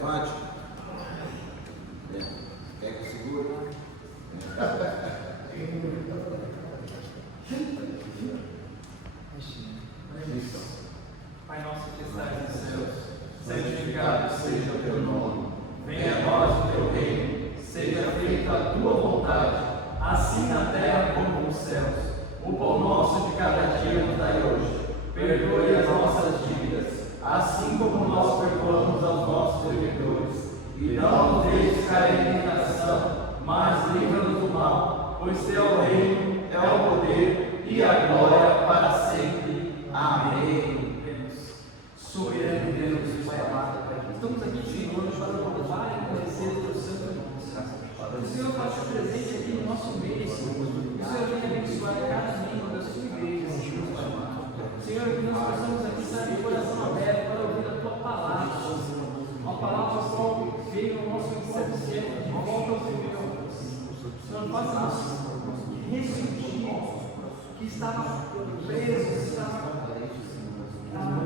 levante. Quer que eu segure? Pai nosso que estás nos céus, santificado seja o teu nome. Venha a nós o teu reino. Seja feita a tua vontade, assim na terra como nos céus. O pão nosso de cada dia nos dai hoje. Perdoe as nossas dívidas, assim como nós perdoamos aos nossos devedores. E não nos deixes cair em tentação, mas livra-nos do mal, pois teu é o reino, é o poder e a glória para sempre. Amém. Soberano Deus, Pai amado, estamos aqui, Senhor, para louvar e conhecer o teu santo nome. O Senhor faça presente aqui no nosso meio, Senhor. O Senhor venha abençoar cada membro da sua igreja, Senhor, Pai amado. Senhor, que nós possamos aqui estar de coração aberto para ouvir a tua palavra, Senhor. Uma palavra só veio no nosso inconsciente, de volta ao Senhor. Senhor, faça-nos ressurgir, que estava preso, que estava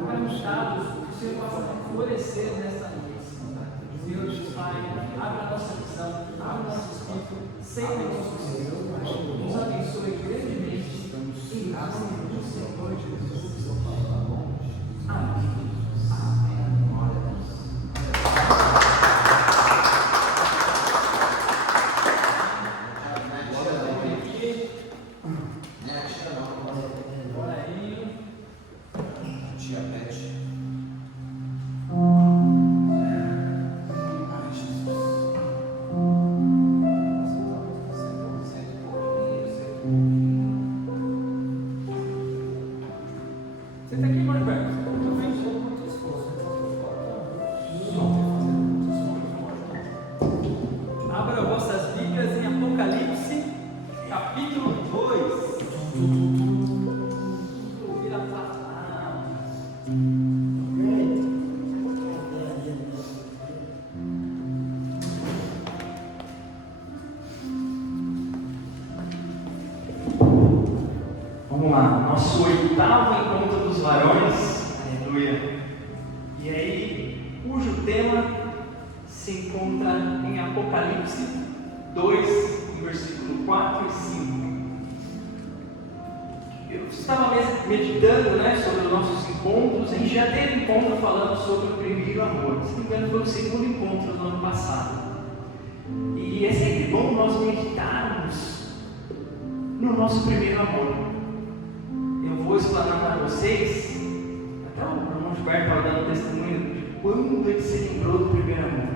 caminhados, que o Senhor possa florescer nesta noite. Deus, Pai, abra a nossa visão, abra o nosso espírito, sempre nosso Senhor. Nos abençoe grandemente, em nome do Senhor Jesus. Amém. Vamos lá, nosso oitavo encontro dos varões, aleluia, e aí, cujo tema se encontra em Apocalipse 2, versículo 4 e 5. Eu estava meditando, sobre os nossos encontros. A gente já teve encontro falando sobre o primeiro amor, se não me engano foi o segundo encontro do ano passado, e é sempre bom nós meditarmos no nosso primeiro amor. Eu vou explanar para vocês, até o irmão Gilberto estava dando testemunho de quando ele se lembrou do primeiro amor.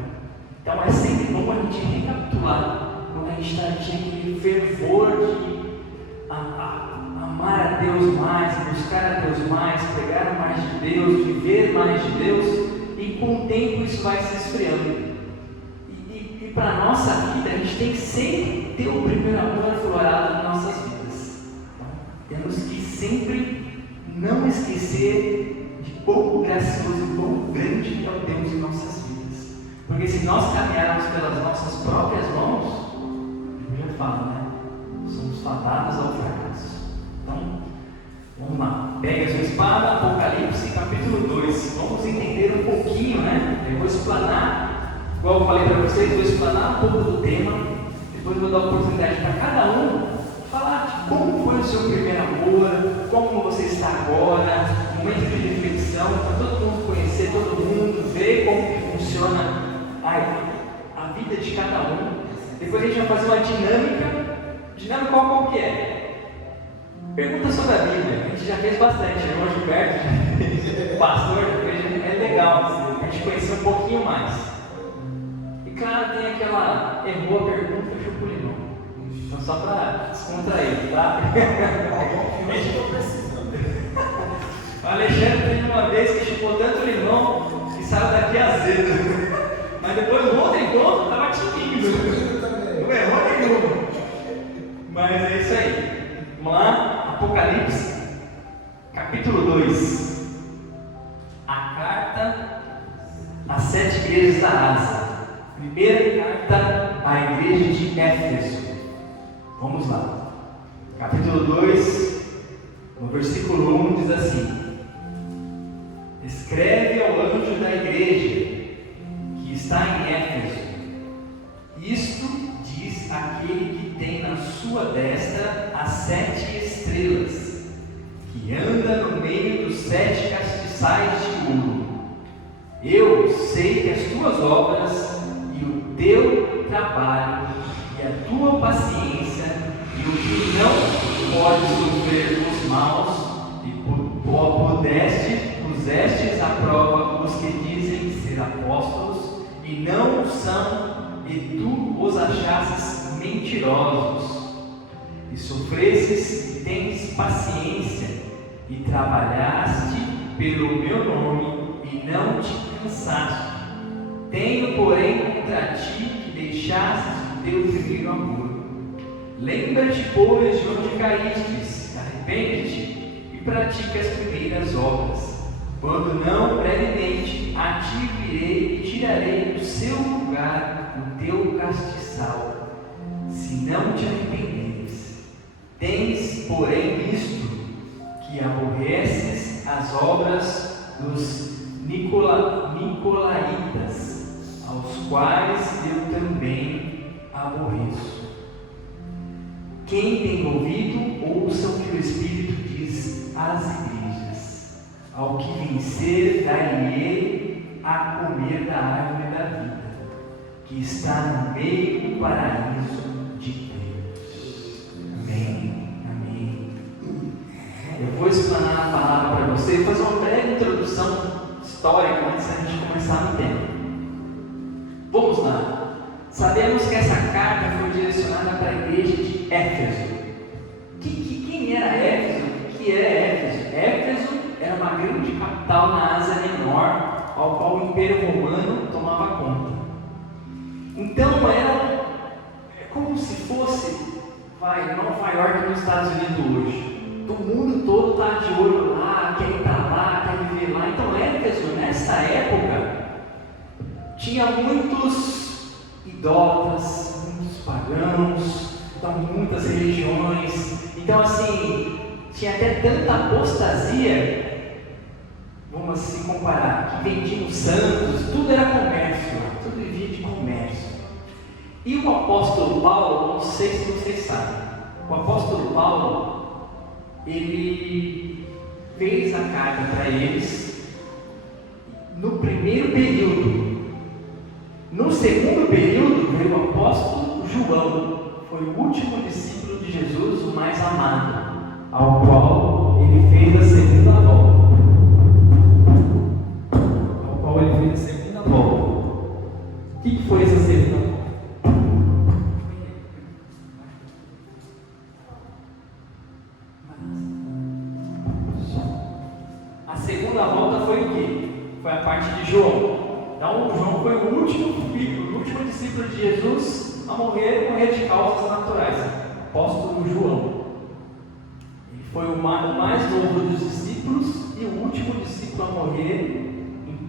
Então é sempre bom a gente recapitular quando a gente está aquele fervor de amar a Deus mais, buscar a Deus mais, pegar mais de Deus, viver mais de Deus, e com o tempo isso vai se esfriando. E para a nossa vida, a gente tem que sempre ter o primeiro amor aflorado nas nossas vidas. Temos que sempre não esquecer de quão gracioso e quão grande é o Deus em nossas vidas. Porque se nós caminharmos pelas nossas próprias mãos, a Bíblia fala, somos fadados ao fracasso. Então, vamos lá. Pega a sua espada, Apocalipse, capítulo 2. Vamos entender um pouquinho, Eu vou explanar, igual eu falei para vocês, vou explanar um pouco do tema. Depois eu vou dar oportunidade para cada um falar de como foi o seu primeiro amor, como você está agora, momento de reflexão, para todo mundo conhecer todo mundo, ver como que funciona a vida de cada um. Depois a gente vai fazer uma dinâmica qual que é? Pergunta sobre a Bíblia. A gente já fez bastante, o irmão Gilberto já fez, o pastor já fez, é legal a gente conhecer um pouquinho mais. E claro, tem aquela errou a pergunta, chupou limão. Então, só para descontrair, tá? Eu estou precisando. O Alexandre teve uma vez que chupou tanto limão que saiu daqui azedo. Mas depois no outro encontro estava tímido. Não errou nenhum. Mas é isso aí. Vamos lá, Apocalipse, capítulo 2. A carta às 7 igrejas da Ásia. Primeira carta à igreja de Éfeso. Vamos lá. Capítulo 2, no versículo 1 diz assim: Escreve ao anjo da igreja que está em Éfeso. Isto diz aquele que tem na sua destra as 7 estrelas, que anda no meio dos 7 castiçais de ouro. Eu sei que as tuas obras e o teu trabalho e a tua paciência e o que não pode sofrer os maus, e pusestes à prova os que dizem ser apóstolos e não o são, e tu os achastes mentirosos, e sofrestes e tens paciência, e trabalhaste pelo meu nome e não te cansaste. Tenho, porém, contra ti que deixastes o teu primeiro amor. Lembra-te, pois, de onde caístes, arrepende-te e pratica as primeiras obras. Quando não, brevemente a ti virei e tirarei do seu lugar o teu castiçal, se não te arrependeres. Tens, porém, isto, que aborreces as obras dos Nicolaitas, aos quais eu também aborreço. Quem tem ouvido, ouça o que o Espírito diz às igrejas. Ao que vencer, dar-lhe a comer da árvore da vida, que está no meio do paraíso de Deus. Amém. Amém. Eu vou explanar a palavra para você e fazer uma breve introdução histórica antes da gente começar no tema. Vamos lá. Sabemos que essa carta foi direcionada para a igreja de Éfeso. Quem era Éfeso? O que era Éfeso? Éfeso era uma grande capital na Ásia Menor, ao qual o Império Romano tomava conta. Então era como se fosse Nova York nos Estados Unidos hoje. O mundo todo está de olho lá, quer ir para lá, quer viver lá. Então Éfeso, nessa época, tinha muitos idólatras, muitos pagãos, então muitas religiões. Então assim, tinha até tanta apostasia, vamos assim comparar, que vendiam os santos, tudo era comércio, tudo vivia de comércio. E o apóstolo Paulo, não sei se vocês sabem, o apóstolo Paulo, ele fez a carta para eles no primeiro período. No segundo período veio o apóstolo João, foi o último discípulo de Jesus, o mais amado, ao qual ele fez a segunda volta. O que foi essa segunda volta? A segunda volta foi o quê? Foi a parte de João. Então, João foi o último filho, o último discípulo de Jesus a morrer de causas naturais. Apóstolo João. Ele foi o mais novo dos discípulos e o último discípulo a morrer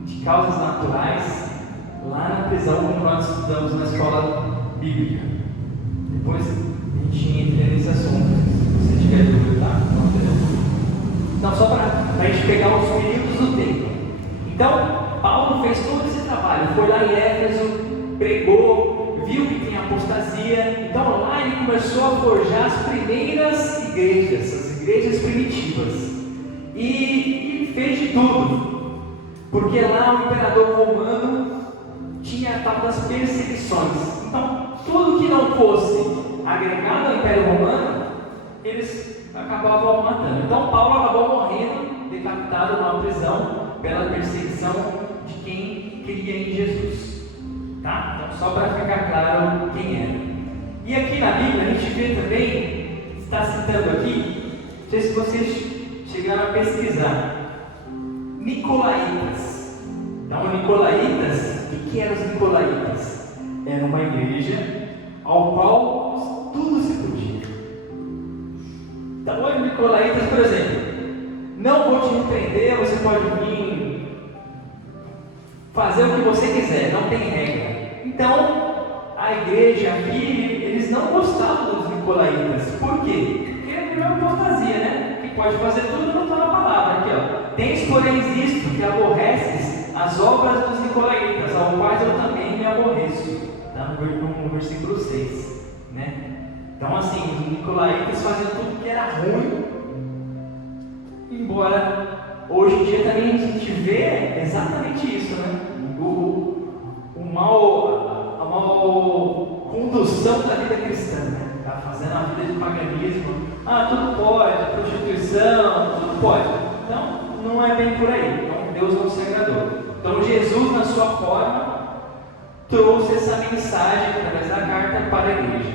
de causas naturais lá na prisão, como nós estudamos na escola bíblica. Depois a gente entra nesse assunto, se você tiver dúvida, tá? Então, só para a gente pegar os períodos do tempo. Então, Paulo fez todo esse trabalho, foi lá em Éfeso, pregou, viu que tinha apostasia, então lá ele começou a forjar as primeiras igrejas, as igrejas primitivas, e fez de tudo, porque lá o imperador romano tinha a tal das perseguições, então tudo que não fosse agregado ao Império Romano, eles acabavam matando. Então Paulo acabou morrendo, decapitado numa prisão, pela perseguição de quem cria em Jesus, tá? Então, só para ficar claro quem era. E aqui na Bíblia a gente vê também, está citando aqui, não sei se vocês chegaram a pesquisar, Nicolaitas. Então, Nicolaitas, o que eram os Nicolaitas? Era uma igreja ao qual tudo se podia. Então, os Nicolaitas, por exemplo, não vou te repreender, você pode vir fazer o que você quiser, não tem regra. Então, a igreja aqui, eles não gostavam dos Nicolaitas. Por quê? Porque é uma apostasia, né? Que pode fazer tudo, não está na palavra aqui, ó. Tens, porém, isto, que aborreces as obras dos nicolaítas, ao quais eu também me aborreço. Está no versículo 6. Né? Então, assim, os nicolaítas faziam tudo que era ruim, embora hoje em dia também a gente vê exatamente isso, né? A mal condução da vida cristã, né? Tá fazendo a vida de paganismo. Tudo pode, prostituição, tudo pode. Então, não é bem por aí. Então, Deus não se agradou. Então, Jesus, na sua forma, trouxe essa mensagem através da carta para a igreja.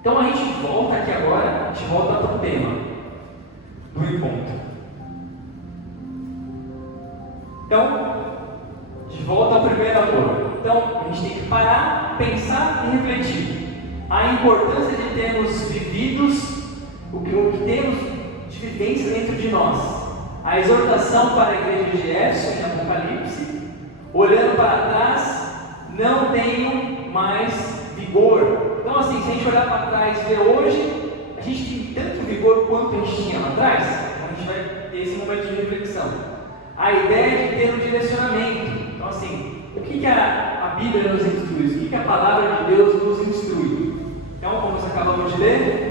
Então, a gente volta aqui agora, a gente volta para o tema do encontro. Então, de volta ao primeiro amor. Então, a gente tem que parar, pensar e refletir. A importância de termos vividos o que temos de vivência dentro de nós. A exortação para a igreja de Éfeso, em Apocalipse, olhando para trás, não tenho mais vigor. Então, assim, se a gente olhar para trás e ver hoje, a gente tem tanto vigor quanto a gente tinha lá atrás. Então, a gente vai ter esse momento de reflexão. A ideia de ter um direcionamento. Então, assim, o que a Bíblia nos instrui? O que a palavra de Deus nos instrui? Então, como nós acabamos de ler,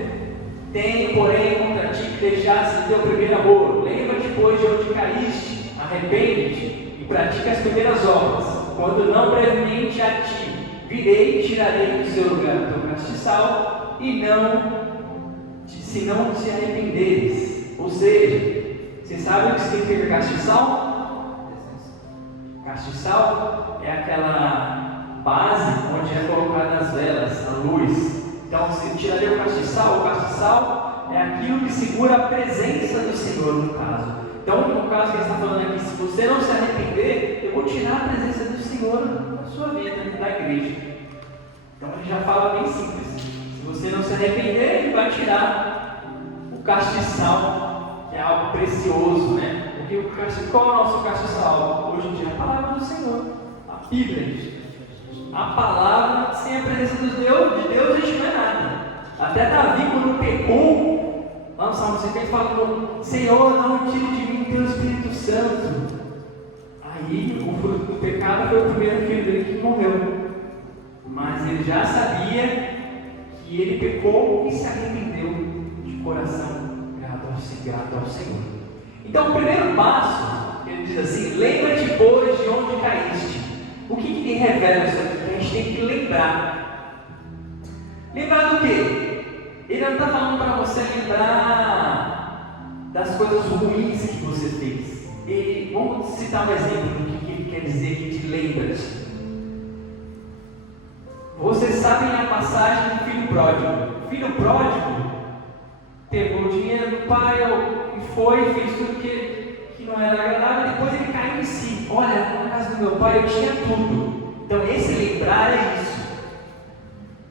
tenho, porém, contra ti que deixaste teu primeiro amor. Lembra-te, pois, de onde caíste, arrepende-te e pratica as primeiras obras. Quando não brevemente a ti virei e tirarei do seu lugar o teu castiçal, e se não te arrependeres. Ou seja, vocês sabem o que significa castiçal? Castiçal é aquela base onde é colocada as velas, a luz. Então, se tirarei o castiçal é aquilo que segura a presença do Senhor, no caso. Então, no caso que ele está falando aqui, se você não se arrepender, eu vou tirar a presença do Senhor na sua vida, dentro da igreja. Então, ele já fala bem simples. Se você não se arrepender, ele vai tirar o castiçal, que é algo precioso, né? Porque qual é o nosso castiçal? Hoje em dia, a palavra do Senhor, a Bíblia. A palavra, sem a presença de Deus, a gente não é nada. Até Davi, quando pecou, lá no Salmo 50, fala: Senhor, não tire de mim teu Espírito Santo. Aí, o fruto do pecado foi o primeiro filho dele que morreu. Mas ele já sabia que ele pecou e se arrependeu de coração, grato ao Senhor. Então, o primeiro passo, ele diz assim: lembra-te, pois, de onde caíste. O que ele revela isso aqui? A gente tem que lembrar. Lembrar do quê? Ele não está falando para você lembrar das coisas ruins que você fez. Vamos citar um exemplo do que ele quer dizer aqui de lembra-te. Vocês sabem a passagem do filho pródigo. O filho pródigo pegou o dinheiro do pai e fez tudo que não era agradável. Depois ele caiu em si. Olha, na casa do meu pai eu tinha tudo. Então, esse lembrar é isso.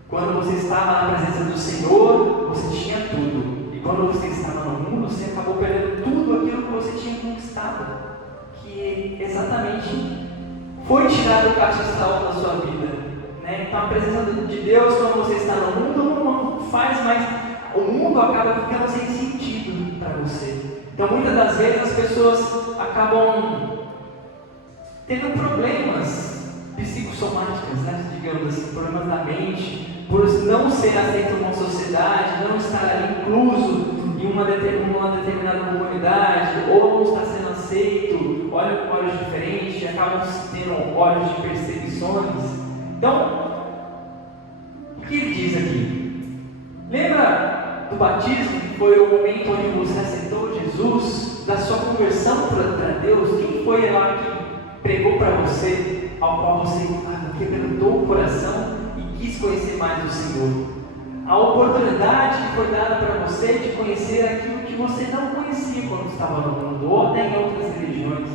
Quando você estava na presença do Senhor, você tinha tudo. E quando você estava no mundo, você acabou perdendo tudo aquilo que você tinha conquistado. Que exatamente foi tirado o castiçal da sua vida. Né? Então, a presença de Deus, quando você está no mundo, não faz mais. O mundo acaba ficando sem sentido para você. Então, muitas das vezes, as pessoas acabam tendo problemas psicossomáticas, né? Digamos assim, problemas da mente, por não ser aceito numa sociedade, não estar ali incluso em uma determinada comunidade, ou não estar sendo aceito, olham com olhos diferentes, acabam tendo olhos de perseguições. Então, o que ele diz aqui? Lembra do batismo, que foi o momento onde você aceitou Jesus, da sua conversão para Deus? Quem foi lá que pregou para você, ao qual você quebrantou o coração e quis conhecer mais o Senhor? A oportunidade que foi dada para você de conhecer aquilo que você não conhecia quando estava no mundo, ou até em outras religiões,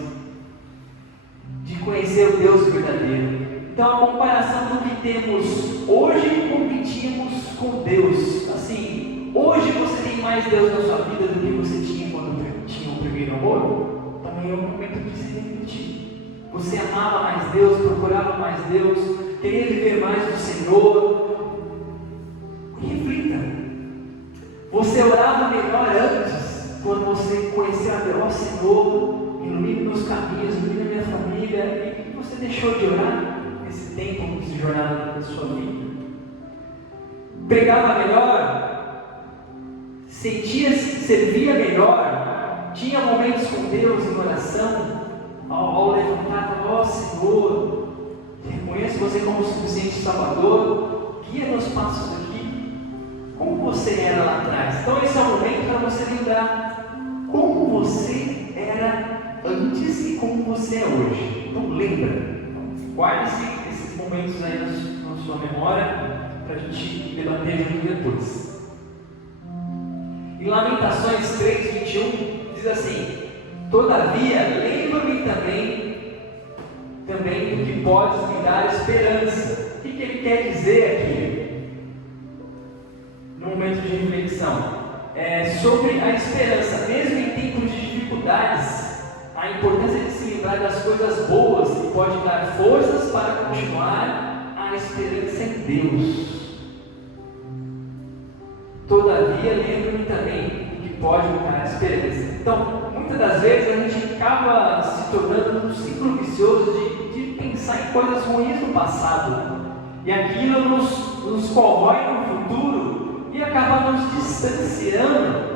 de conhecer o Deus verdadeiro. Então, a comparação do que temos hoje com o que tínhamos com Deus. Assim, hoje você tem mais Deus na sua vida do que você tinha quando tinha o primeiro amor? Também é um momento de se refletir. Você amava mais Deus, procurava mais Deus, queria viver mais do Senhor. Reflita. Você orava melhor antes, quando você conhecia a Deus, Senhor, ilumine meus caminhos, ilumine a minha família, Você deixou de orar nesse tempo de jornada da sua vida? Pregava melhor? Servia melhor? Tinha momentos com Deus em oração? Ao levantar, ó Senhor, reconheço você como suficiente Salvador, guia meus passos aqui. Como você era lá atrás? Então esse é o momento para você lembrar como você era antes e como você é hoje. Então lembra, guarde-se esses momentos aí na sua memória para a gente debater junto depois. Em Lamentações 3:21 diz assim: todavia lembra-me também do que podes me dar esperança. O que ele quer dizer aqui? No momento de reflexão, sobre a esperança, mesmo em tempos de dificuldades, a importância de se lembrar das coisas boas que pode dar forças para continuar a esperança em Deus. Todavia, lembro-me também do que pode me dar esperança. Então, muitas das vezes a gente acaba se tornando um ciclo vicioso de pensar em coisas ruins no passado, e aquilo nos corrói no futuro e acaba nos distanciando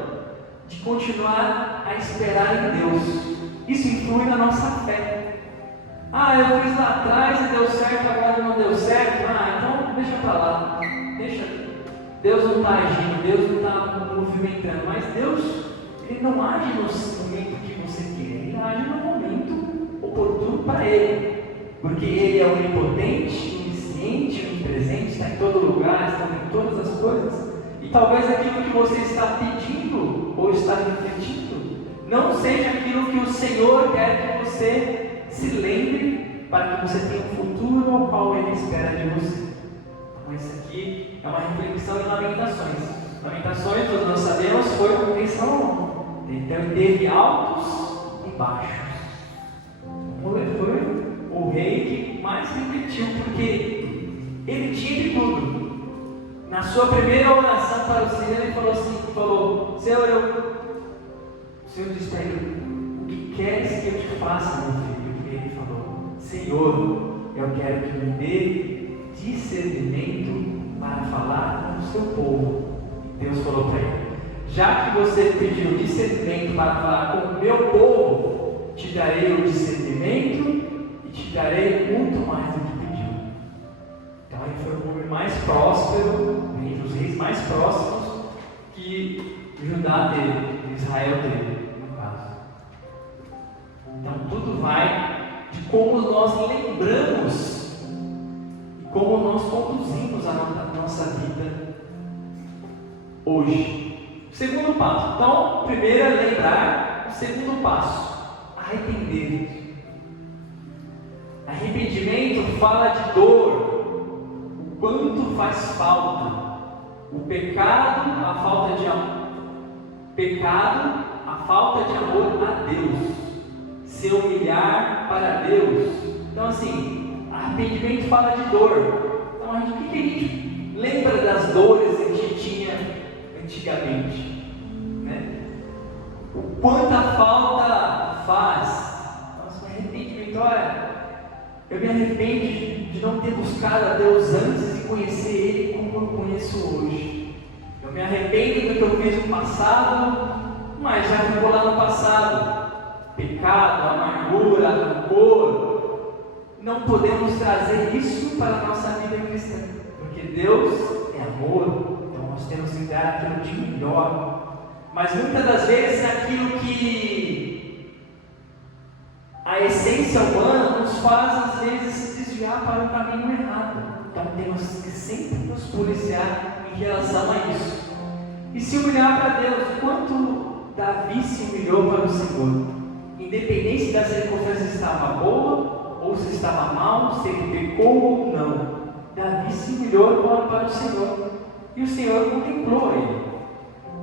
de continuar a esperar em Deus. Isso influi na nossa fé. Eu fiz lá atrás e deu certo, agora não deu certo. Então deixa para lá. Deus não está agindo, Deus não está movimentando. Mas Deus, Ele não age no momento que você quer, Ele age no momento oportuno para Ele. Porque Ele é onipotente, onisciente, onipresente, está em todo lugar, está em todas as coisas. E talvez aquilo que você está pedindo ou está refletindo não seja aquilo que o Senhor quer que você se lembre para que você tenha um futuro ao qual Ele espera de você. Então isso aqui é uma reflexão em Lamentações. Lamentações, todos nós sabemos, foi o rei Salomão. Então ele teve altos e baixos. Foi o rei que mais refletiu, porque ele tinha de tudo. Na sua primeira oração para o Senhor, ele falou: Senhor, o Senhor disse para ele: o que queres que eu te faça, meu filho? E ele falou: Senhor, eu quero que me dê discernimento para falar com o seu povo. E Deus falou para ele: já que você pediu discernimento para falar com o meu povo, te darei o discernimento e te darei muito mais do que pediu. Então ele foi o homem mais próspero, entre os reis mais próximos que Judá teve, Israel teve, no caso. Então tudo vai de como nós lembramos e como nós conduzimos a nossa vida hoje. Segundo passo. Então, primeiro é lembrar. O segundo passo, arrepender. Arrependimento fala de dor, o quanto faz falta. O pecado, a falta de amor. Pecado, a falta de amor a Deus. Se humilhar para Deus. Então, assim, arrependimento fala de dor. Então, o que a gente lembra das dores que a gente tinha antigamente, né? O quanta falta faz. Nossa, arrependimento, olha, eu me arrependo de não ter buscado a Deus antes e conhecer Ele como eu conheço hoje. Eu me arrependo do que eu fiz no passado, mas já ficou lá no passado. Pecado, amargura, rancor. Não podemos trazer isso para a nossa vida cristã, porque Deus é amor. Nós temos que dar aquilo de melhor. Mas muitas das vezes aquilo que a essência humana nos faz às vezes desviar para o caminho errado. Então temos que sempre nos policiar em relação a isso. E se humilhar para Deus, quanto Davi se humilhou para o Senhor. Independente se a circunstância estava boa ou se estava mal, se ele pecou ou não. Davi se humilhou para o Senhor. E o Senhor contemplou ele.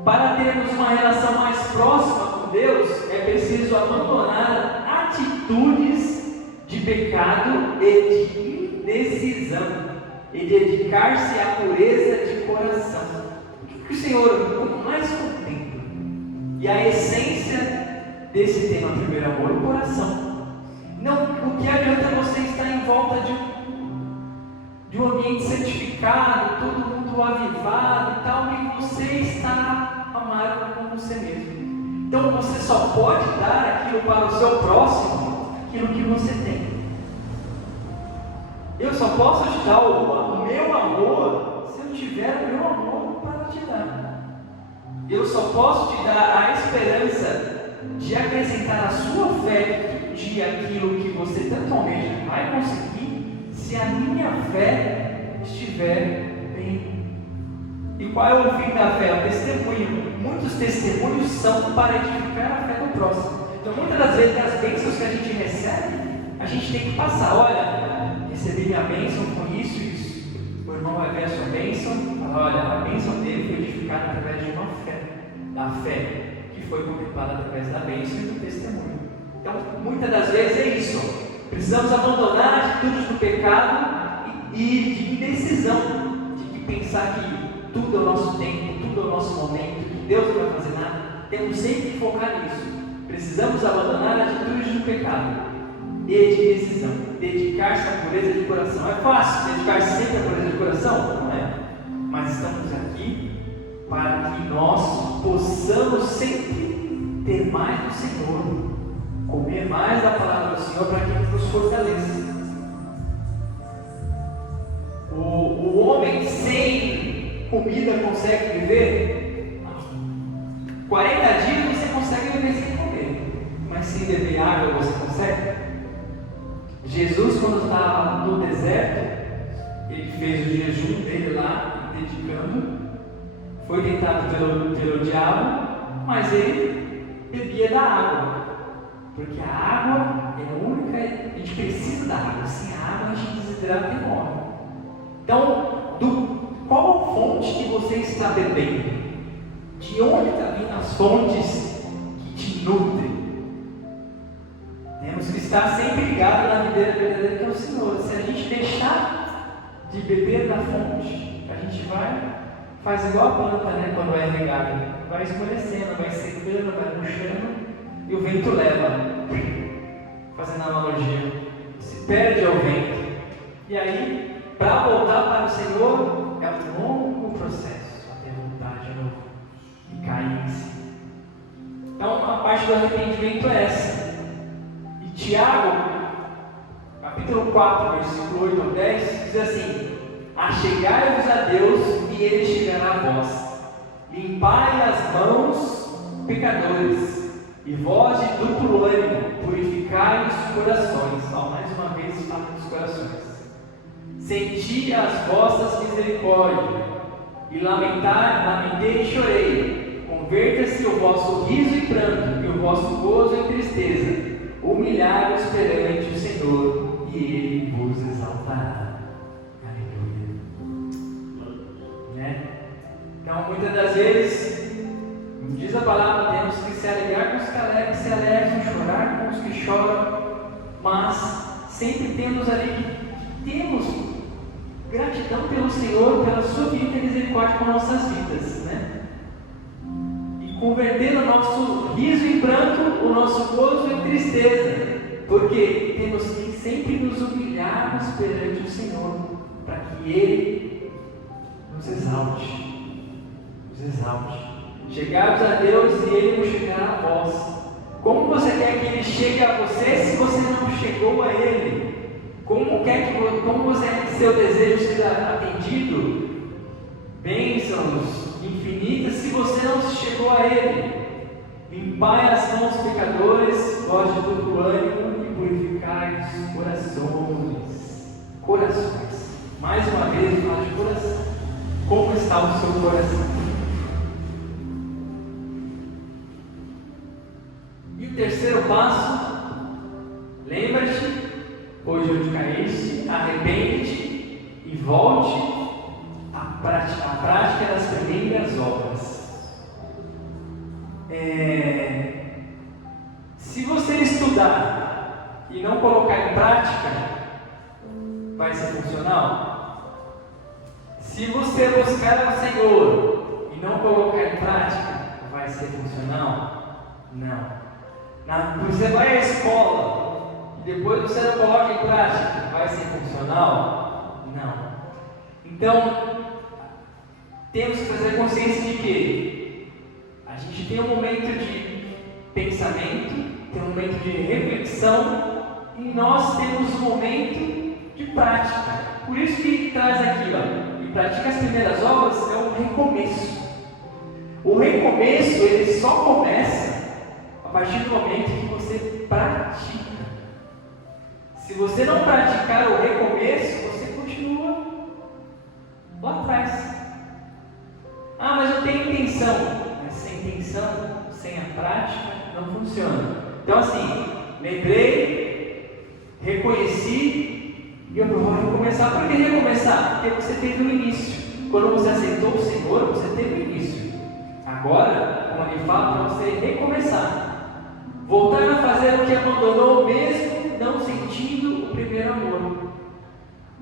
Para termos uma relação mais próxima com Deus, é preciso abandonar atitudes de pecado e de indecisão e dedicar-se à pureza de coração. O que o Senhor mais contempla? E a essência desse tema, primeiro amor, é o coração. Não, o que adianta você estar em volta de um ambiente santificado, todo mundo avivado e tal, e você está amargo com você mesmo. Então você só pode dar aquilo para o seu próximo, aquilo que você tem. Eu só posso te dar o meu amor se eu tiver o meu amor para te dar. Eu só posso te dar a esperança de acrescentar a sua fé de aquilo que você tanto almeja vai conseguir, se a minha fé estiver bem. E qual é o fim da fé? O testemunho. Muitos testemunhos são para edificar a fé do próximo. Então, muitas das vezes, as bênçãos que a gente recebe, a gente tem que passar. Olha, recebi minha bênção com isso e isso. O irmão vai ver a sua bênção e fala, olha, a bênção dele foi edificada através de uma fé. Da fé que foi contemplada através da bênção e do testemunho. Então, muitas das vezes é isso. Precisamos abandonar atitudes do pecado e de indecisão, de pensar que tudo é o nosso tempo, tudo é o nosso momento, que Deus não vai fazer nada. Temos sempre que focar nisso. Precisamos abandonar atitudes do pecado e de indecisão. Dedicar-se à pureza de coração. É fácil dedicar-se sempre à pureza de coração? Não é? Mas estamos aqui para que nós possamos sempre ter mais do Senhor, comer mais da palavra do Senhor, para que Ele nos fortaleça. O homem sem comida consegue viver? 40 dias você consegue viver sem comer, mas sem beber água você consegue? Jesus, quando estava no deserto, ele fez o jejum dele lá, dedicando. Foi tentado pelo diabo, mas ele bebia da água, porque a água é a única, a gente precisa da água, sem a água a gente desidrata e morre. Então, qual a fonte que você está bebendo? De onde está vindo as fontes que te nutrem? Temos que estar sempre ligados na videira verdadeira que é o Senhor. Se a gente deixar de beber da fonte, a gente faz igual a planta, né, quando é regada, vai esmorecendo, vai secando, vai murchando, e o vento leva, fazendo a analogia, se perde ao vento. E aí, para voltar para o Senhor, é um longo processo, até voltar de novo e cair em si. Então, a parte do arrependimento é essa. E Tiago, capítulo 4, versículo 8 ao 10, diz assim: achegai-vos a Deus e Ele chegará a vós. Limpai as mãos, pecadores, e vós de duplo ânimo, purificai os corações. Mais uma vez fala dos corações. Senti as vossas misericórdias, e lamentei e chorei. Converta-se o vosso riso em pranto, e o vosso gozo em tristeza. Humilhai-vos perante o Senhor, e Ele vos exaltará. Então, muitas das vezes, diz a palavra, temos que se alegrar com os que se alegram, chorar com os que choram, mas sempre temos ali que temos gratidão pelo Senhor, pela sua vida e misericórdia com nossas vidas, né? E converter o nosso riso em pranto, o nosso gozo em tristeza, porque temos que sempre nos humilharmos perante o Senhor, para que Ele nos exalte. Chegarmos a Deus e Ele não chegará a vós. Como você quer que Ele chegue a você se você não chegou a Ele? Como você quer que seu desejo seja atendido? Bênçãos infinitas se você não chegou a Ele. Limpai as mãos, pecadores, vós de duplo ânimo, e purificai os corações. Mais uma vez, fala de coração. Como está o seu coração? E o terceiro passo, lembra-te, hoje onde caíste, arrepende-te e volte à prática das primeiras obras. Se você estudar e não colocar em prática, vai ser funcional? Se você buscar ao Senhor e não colocar em prática, vai ser funcional? Não. Você vai à escola e depois você não coloca em prática, vai ser funcional? Não. Então, temos que fazer consciência de que a gente tem um momento de pensamento, tem um momento de reflexão e nós temos um momento de prática. Por isso que traz aqui, ó, e pratica as primeiras obras, é o recomeço. O recomeço, ele só começa a partir do momento que você pratica. Se você não praticar o recomeço, você continua lá atrás. Ah, mas eu tenho intenção. Mas sem intenção, sem a prática, não funciona. Então assim, lembrei, reconheci e eu vou recomeçar. Por que recomeçar? Porque você teve o início. Quando você aceitou o Senhor, você teve o início. Agora, como ele fala, para você recomeçar. Voltar a fazer o que abandonou mesmo não sentindo o primeiro amor.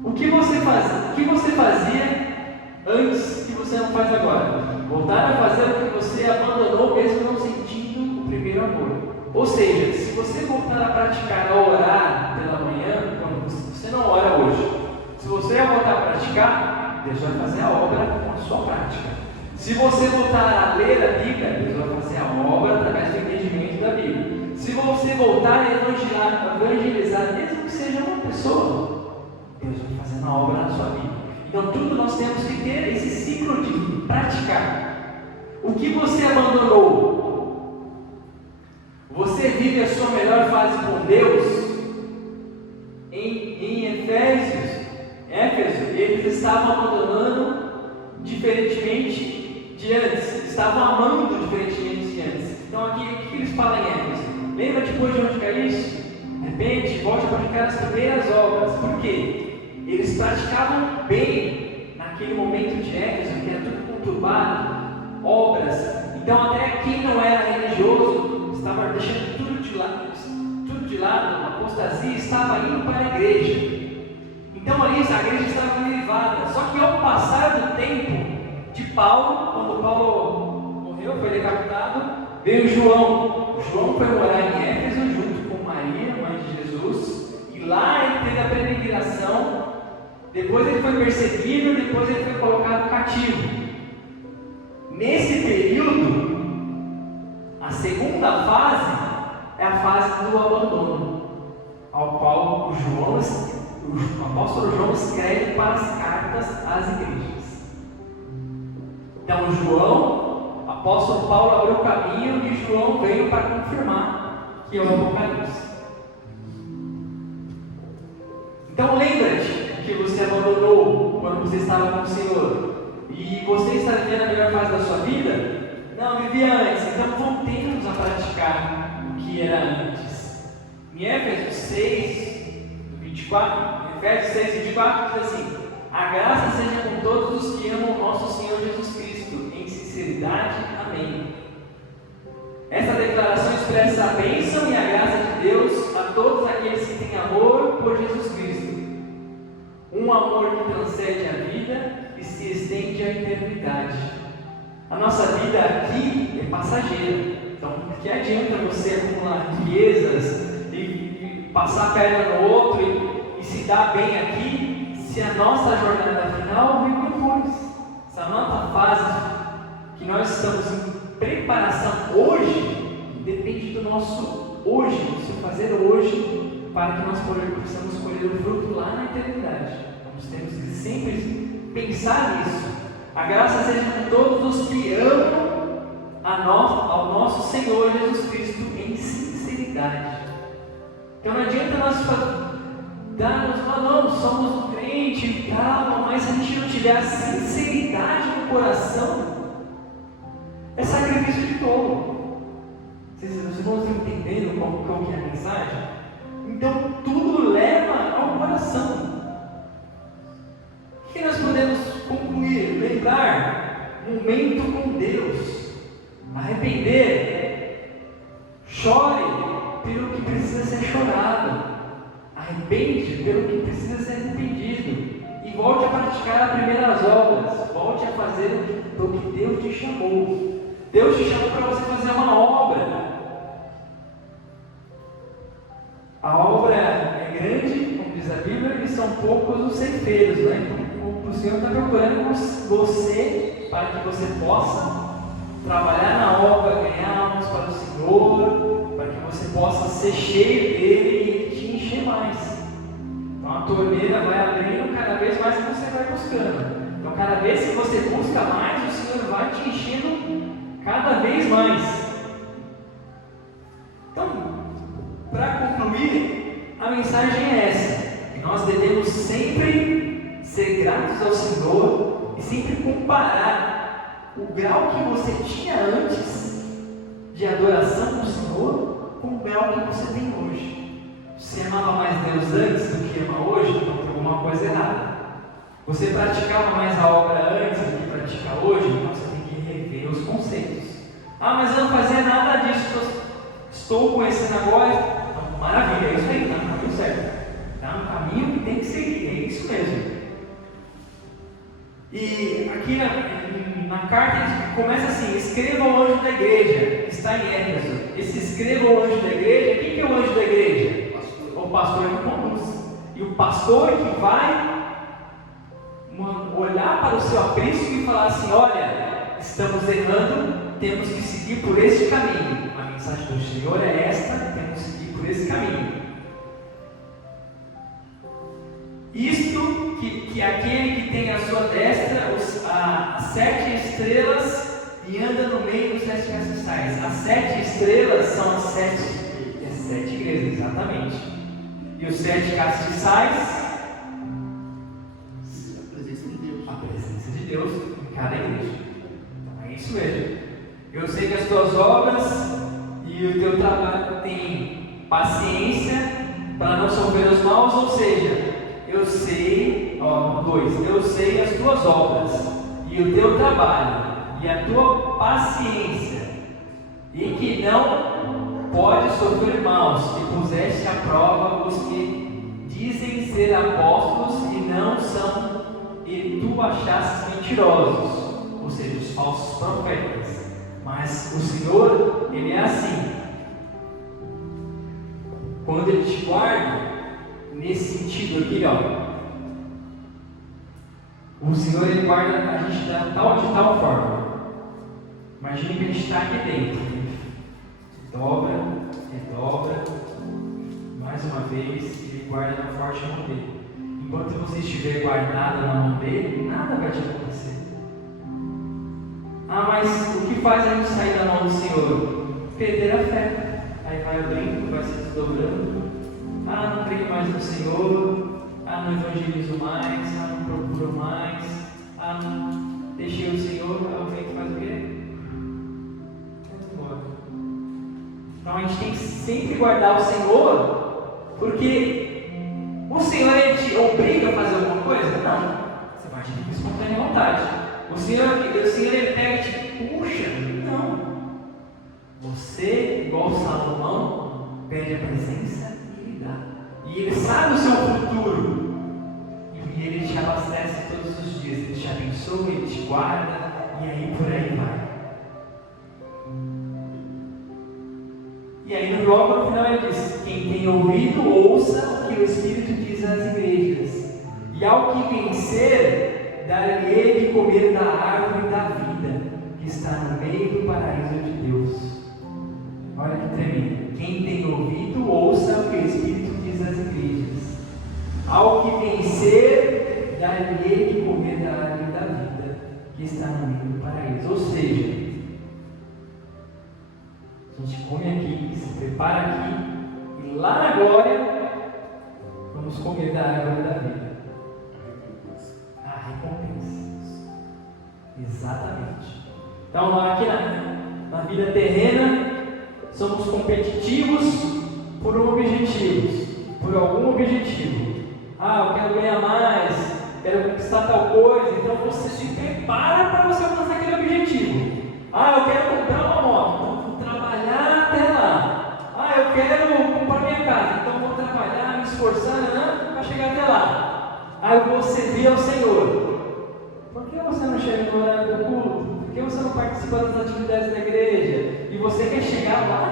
O que você fazia antes que você não faz agora? Voltar a fazer o que você abandonou mesmo não sentindo o primeiro amor. Ou seja, se você voltar a praticar, a orar pela manhã, quando você não ora hoje, se você voltar a praticar, Deus vai fazer a obra com a sua prática. Se você voltar a ler a Bíblia, Deus vai fazer a obra através do entendimento da Bíblia. Se você voltar a evangelizar, mesmo que seja uma pessoa, Deus vai fazendo a obra na sua vida. Então tudo nós temos que ter esse ciclo de praticar. O que você abandonou? Você vive a sua melhor fase com Deus? Em Éfeso, eles estavam abandonando diferentemente de antes, estavam amando diferentemente de antes. Então aqui, o que eles falam em Éfeso? Lembra depois de onde caiu isso? Repente, volte a praticar as primeiras obras. Por quê? Eles praticavam bem naquele momento de Éfeso, que era tudo conturbado, obras. Então até quem não era religioso estava deixando tudo de lado, a apostasia estava indo para a igreja. Então ali a igreja estava avivada. Só que ao passar do tempo de Paulo, quando Paulo morreu, foi decapitado, veio João. João foi morar em Éfeso junto com Maria, mãe de Jesus, e lá ele teve a peregrinação. Depois ele foi perseguido, depois ele foi colocado cativo. Nesse período, a segunda fase é a fase do abandono, ao qual o apóstolo João escreve para as cartas às igrejas. Então João, apóstolo Paulo abriu o caminho e João veio para confirmar que é o Apocalipse. Então lembra-te que você abandonou quando você estava com o Senhor e você está vivendo a melhor fase da sua vida? Não, vivia antes. Então voltemos a praticar o que era antes. Em Efésios 6, 24, Efésios 6, 24 diz assim: a graça seja com todos os que amam o nosso Senhor Jesus Cristo, em sinceridade. Amém. Essa declaração expressa a bênção e a graça de Deus a todos aqueles que têm amor por Jesus Cristo. Um amor que transcende a vida e se estende à eternidade. A nossa vida aqui é passageira. Então, o que adianta você acumular riquezas e passar a perna no outro e se dar bem aqui, se a nossa jornada final vem depois? Se a nossa fase que nós estamos em preparação hoje depende do nosso hoje, do seu fazer hoje, para que nós possamos colher o fruto lá na eternidade. Nós temos que sempre pensar nisso. A graça seja com todos os que amam ao nosso Senhor Jesus Cristo em sinceridade. Então não adianta nós não, somos um crente e tal, mas se a gente não tiver a sinceridade no coração, é sacrifício de tolo. Vocês vão entendendo qual que é a mensagem? Então tudo leva ao coração. O que nós podemos concluir? Lembrar, momento com Deus, arrepender, chore pelo que precisa ser chorado, arrepende pelo que precisa ser arrependido e volte a praticar as primeiras obras, volte a fazer o que Deus te chamou. Deus te chamou para você fazer uma obra. A obra Bíblia e são poucos os ceifeiros, né? Então o Senhor está procurando você para que você possa trabalhar na obra, ganhar almas para o Senhor, para que você possa ser cheio dele e ele te encher mais. Então a torneira vai abrindo cada vez mais que você vai buscando. Então cada vez que você busca mais, o Senhor vai te enchendo cada vez mais. Então, para concluir, a mensagem é essa: nós devemos sempre ser gratos ao Senhor e sempre comparar o grau que você tinha antes de adoração ao Senhor com o grau que você tem hoje. Você amava mais Deus antes do que ama hoje? Então tem alguma coisa errada. Você praticava mais a obra antes do que pratica hoje? Então você tem que rever os conceitos. Ah, mas eu não fazia nada disso, estou conhecendo agora. Então, maravilha, é isso aí, está no caminho certo. Está no caminho que tem que seguir, é isso mesmo. E aqui na carta ele começa assim: escreva ao anjo da igreja, que está em Éfeso. Esse escreva ao anjo da igreja, quem que é o anjo da igreja? O pastor que conduz. E o pastor que vai olhar para o seu aprisco e falar assim: olha, estamos errando, temos que seguir por este caminho. A mensagem do Senhor é esta, temos que seguir por esse caminho. Isto que aquele que tem à sua destra as 7 estrelas e anda no meio dos 7 castiçais. As 7 estrelas são as 7 igrejas, exatamente. E os 7 castiçais, a presença de Deus em cada igreja. Então é isso mesmo. Eu sei que as tuas obras e o teu trabalho tem paciência para não sofrer os maus, ou seja, eu sei, eu sei as tuas obras e o teu trabalho e a tua paciência, e que não pode sofrer maus, e puseste à prova os que dizem ser apóstolos e não são, e tu achaste mentirosos, ou seja, os falsos profetas. Mas o Senhor, Ele é assim. Quando Ele te guarda, nesse sentido aqui, o Senhor, Ele guarda a gente de tal forma. Imagine que a gente está aqui dentro. Dobra, redobra, mais uma vez, Ele guarda na forte mão dele. Enquanto você estiver guardado na mão dele, nada vai te acontecer. Ah, mas o que faz a gente sair da mão do Senhor? Perder a fé. Aí vai abrindo, vai se desdobrando. Ah, não creio mais no Senhor. Ah, não evangelizo mais. Ah, não procuro mais. Ah, não deixei o Senhor. Ah, o vento faz o quê? Então a gente tem que sempre guardar o Senhor, porque o Senhor, Ele te obriga a fazer alguma coisa? Não. Você vai agir por espontânea vontade. O Senhor, Ele pega e te puxa? Não. Você, igual Salomão, pede a presença e Ele dá. E Ele sabe o seu futuro. E Ele te abastece todos os dias. Ele te abençoa, Ele te guarda. E aí por aí vai. E aí logo no final ele diz: quem tem ouvido, ouça o que o Espírito diz às igrejas. E ao que vencer, dar-lhe de comer da árvore da vida, que está no meio do paraíso de Deus. Olha que tremendo. Quem tem ouvido, ouça o que o Espírito diz às igrejas. Ao que vencer, dar-lhe de comer da árvore da vida, que está no meio do paraíso. Ou seja, a gente come aqui, se prepara aqui, e lá na glória vamos comer da árvore da vida. A recompensa. Exatamente. Então, aqui na vida terrena, somos competitivos por um objetivo, por algum objetivo. Ah, eu quero ganhar mais, quero conquistar tal coisa. Então você se prepara para você alcançar aquele objetivo. Ah, eu quero comprar uma moto. Até lá. Ah, eu quero comprar minha casa, então vou trabalhar, me esforçar para chegar até lá. Aí eu vou servir ao Senhor. Por que você não chega no horário do culto? Por que você não participa das atividades da igreja? E você quer chegar lá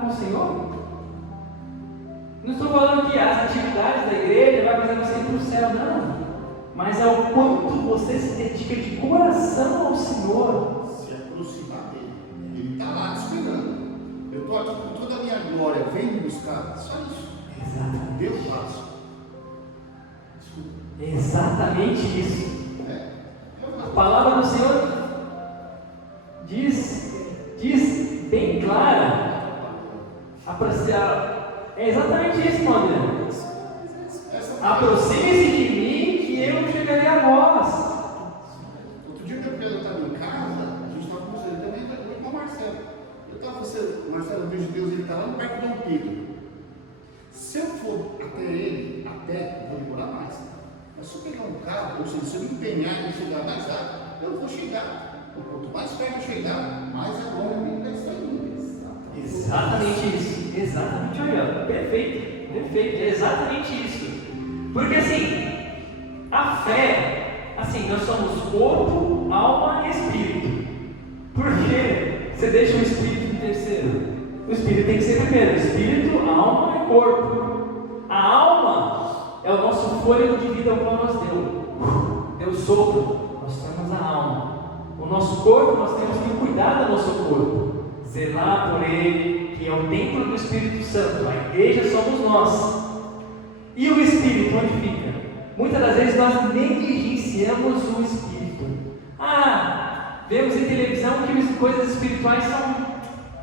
com o Senhor? Não estou falando que as atividades da igreja vai fazer você ir para o céu, não. Mas é o quanto você se dedica de coração ao Senhor. Se aproximar dele. Ele está lá te esperando. Eu estou aqui com toda a minha glória. Vem me buscar. Só isso. Exatamente. Deu passo. Desculpa. Exatamente isso. A palavra do Senhor diz bem clara. É exatamente isso, meu Adriano. Aproxime-se de mim que eu chegarei a vós. Outro dia eu estava em casa, a gente estava conversando também com o Marcelo. O Marcelo, o Deus de Deus, ele está lá no Parque Dom Pedro. Se eu for até ele, eu vou demorar mais. Mas se eu pegar um carro, ou seja, se eu me empenhar em chegar mais rápido, eu vou chegar. Quanto mais perto eu chegar, mais é longo ele vai estar indo. Exatamente isso. Exatamente, olha, perfeito, é exatamente isso. Porque assim, a fé, assim, nós somos corpo, alma e espírito. Por que você deixa o espírito em terceiro? O espírito tem que ser primeiro, espírito, alma e corpo. A alma é o nosso fôlego de vida ao qual nós deu sopro, nós temos a alma. O nosso corpo, nós temos que cuidar do nosso corpo, zelar por ele, que é o templo do Espírito Santo. A igreja somos nós. E o Espírito, onde fica? Muitas das vezes nós negligenciamos o Espírito. Vemos em televisão que as coisas espirituais são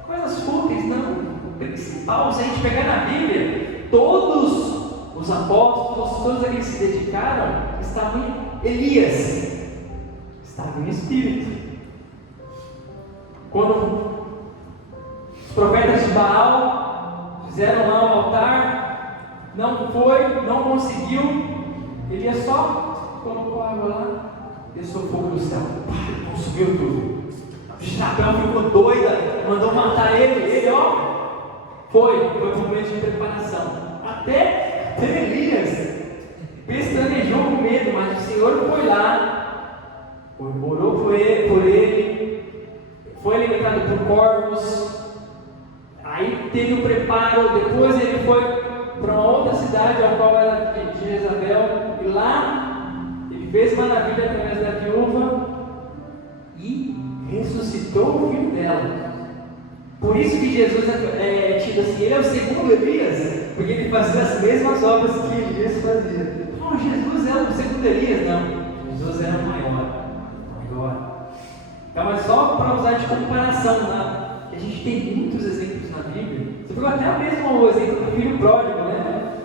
coisas fúteis. Não. O principal, se a gente pegar na Bíblia, todos os apóstolos, todos aqueles que se dedicaram, estavam em Elias, estavam em Espírito. Quando os profetas de Baal fizeram lá um altar, não conseguiu, Elias só colocou água lá, desceu fogo do céu, consumiu tudo. Jezabel ficou doida, mandou matar ele foi para o momento de preparação. Até Elias pestanejou com medo, mas o Senhor foi lá, orou por ele, foi alimentado por corvos. Aí teve o preparo, depois ele foi para uma outra cidade, a qual era de Jezabel, e lá ele fez maravilha através da viúva e ressuscitou o filho dela. Por isso que Jesus é tido assim, ele é o segundo Elias, porque ele fazia as mesmas obras que Elias fazia. Não, Jesus é o segundo Elias, não. Jesus era maior. Então é só para usar de comparação, né? Que a gente tem muitos exemplos na Bíblia. Você pegou até o mesmo exemplo do filho pródigo, né?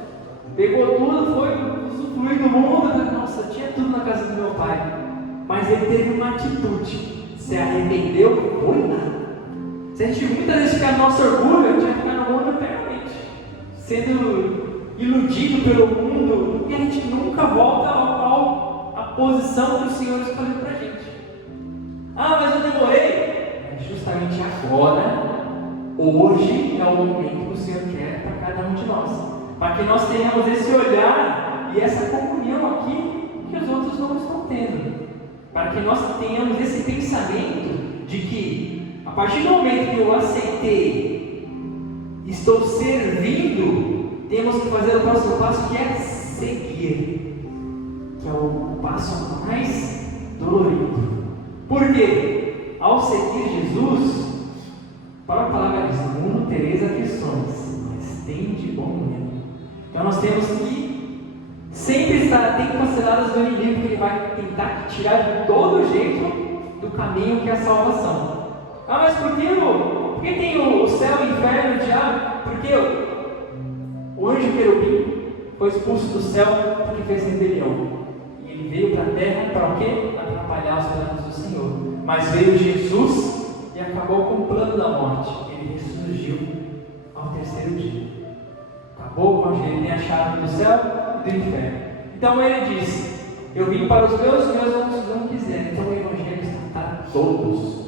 Pegou tudo, foi usufruir do mundo, nossa, tinha tudo na casa do meu pai. Mas ele teve uma atitude, se arrependeu e foi lá. Se a gente muitas vezes ficar no nosso orgulho, a gente vai ficar no mundo eternamente, sendo iludido pelo mundo, e a gente nunca volta à posição que o Senhor escolheu para a gente. Mas eu demorei. É justamente agora, hoje é o momento que o Senhor quer para cada um de nós, para que nós tenhamos esse olhar e essa comunhão aqui que os outros não estão tendo, para que nós tenhamos esse pensamento de que a partir do momento que eu aceitei, estou servindo, temos que fazer o próximo passo, que é seguir, que é o passo mais dolorido. Por quê? Ao seguir Jesus, para a palavra diz, no mundo tereis aflições, mas tende bom ânimo. Então nós temos que sempre estar atento às ciladas do inimigo, que ele vai tentar tirar de todo jeito do caminho que é a salvação. Mas por que tem o céu, o inferno, o diabo? Porque o anjo querubim foi expulso do céu porque fez rebelião. E ele veio para a terra para o quê? Para atrapalhar os planos do Senhor. Mas veio Jesus e acabou com o plano da morte. Ele ressurgiu ao terceiro dia. Acabou com ele, tem a chave do céu e do inferno. Então ele disse: eu vim para os meus não quiserem. Então o evangelho está para todos.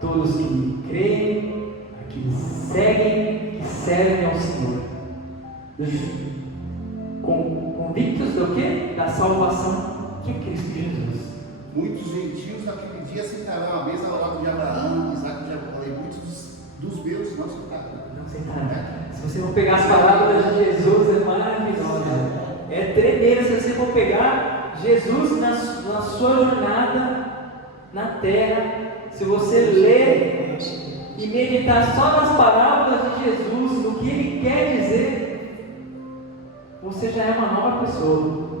Todos que creem, que seguem, que servem ao Senhor, convictos do quê? Da salvação que é Cristo Jesus. Muitos gentios naquele dia sentarão à mesa ao lado de Abraão, Isaac e Jacó, e muitos dos meus não sentarão. Se você for pegar as palavras de Jesus, é maravilhosa. É tremendo. Se você for pegar Jesus na sua jornada na terra, se você ler e meditar só nas palavras de Jesus, no que Ele quer dizer, você já é uma nova pessoa.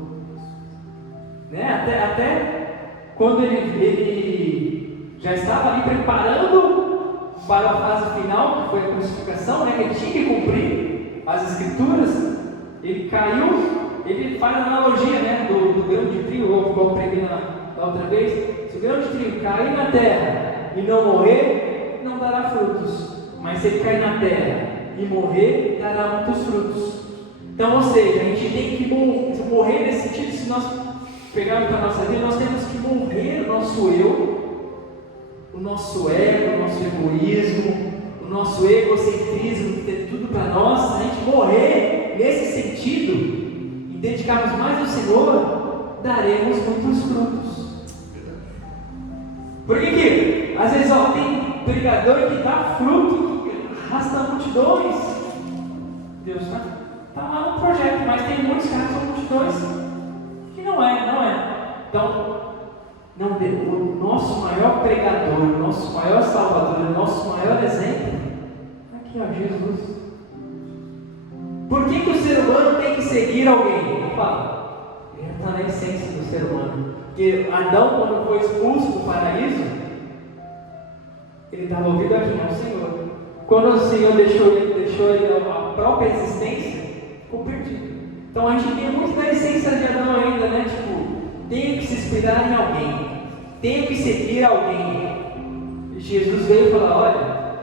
Né? Até quando ele já estava ali preparando para a fase final, que foi a crucificação, né? Que ele tinha que cumprir as Escrituras, ele caiu. Ele faz a analogia, né, do grão de trigo, ou como eu preguei da outra vez. Se o grão de trigo cair na terra e não morrer, não dará frutos. Mas se ele cair na terra e morrer, dará muitos frutos. Então, ou seja, a gente tem que morrer nesse sentido. Se nós pegarmos para a nossa vida, nós temos que morrer o nosso eu, o nosso ego, o nosso egoísmo, o nosso egocentrismo, de ter tudo para nós. Se a gente morrer nesse sentido, dedicarmos mais ao Senhor, daremos muitos frutos. Por que às vezes tem pregador que dá fruto, que arrasta multidões? Deus está lá no projeto, mas tem muitos que arrastam multidões que não é. Então, o nosso maior pregador, o nosso maior salvador, o nosso maior exemplo, aqui ó, Jesus. Por que o ser humano tem que seguir alguém? Fala, ele está na essência do ser humano. Porque Adão, quando foi expulso do paraíso, ele estava ouvido aqui, não, Senhor. Quando o Senhor deixou ele a própria existência, ficou perdido. Então a gente tem muito da essência de Adão ainda, né? Tipo, tenho que se inspirar em alguém, tenho que seguir alguém. E Jesus veio e falou: olha,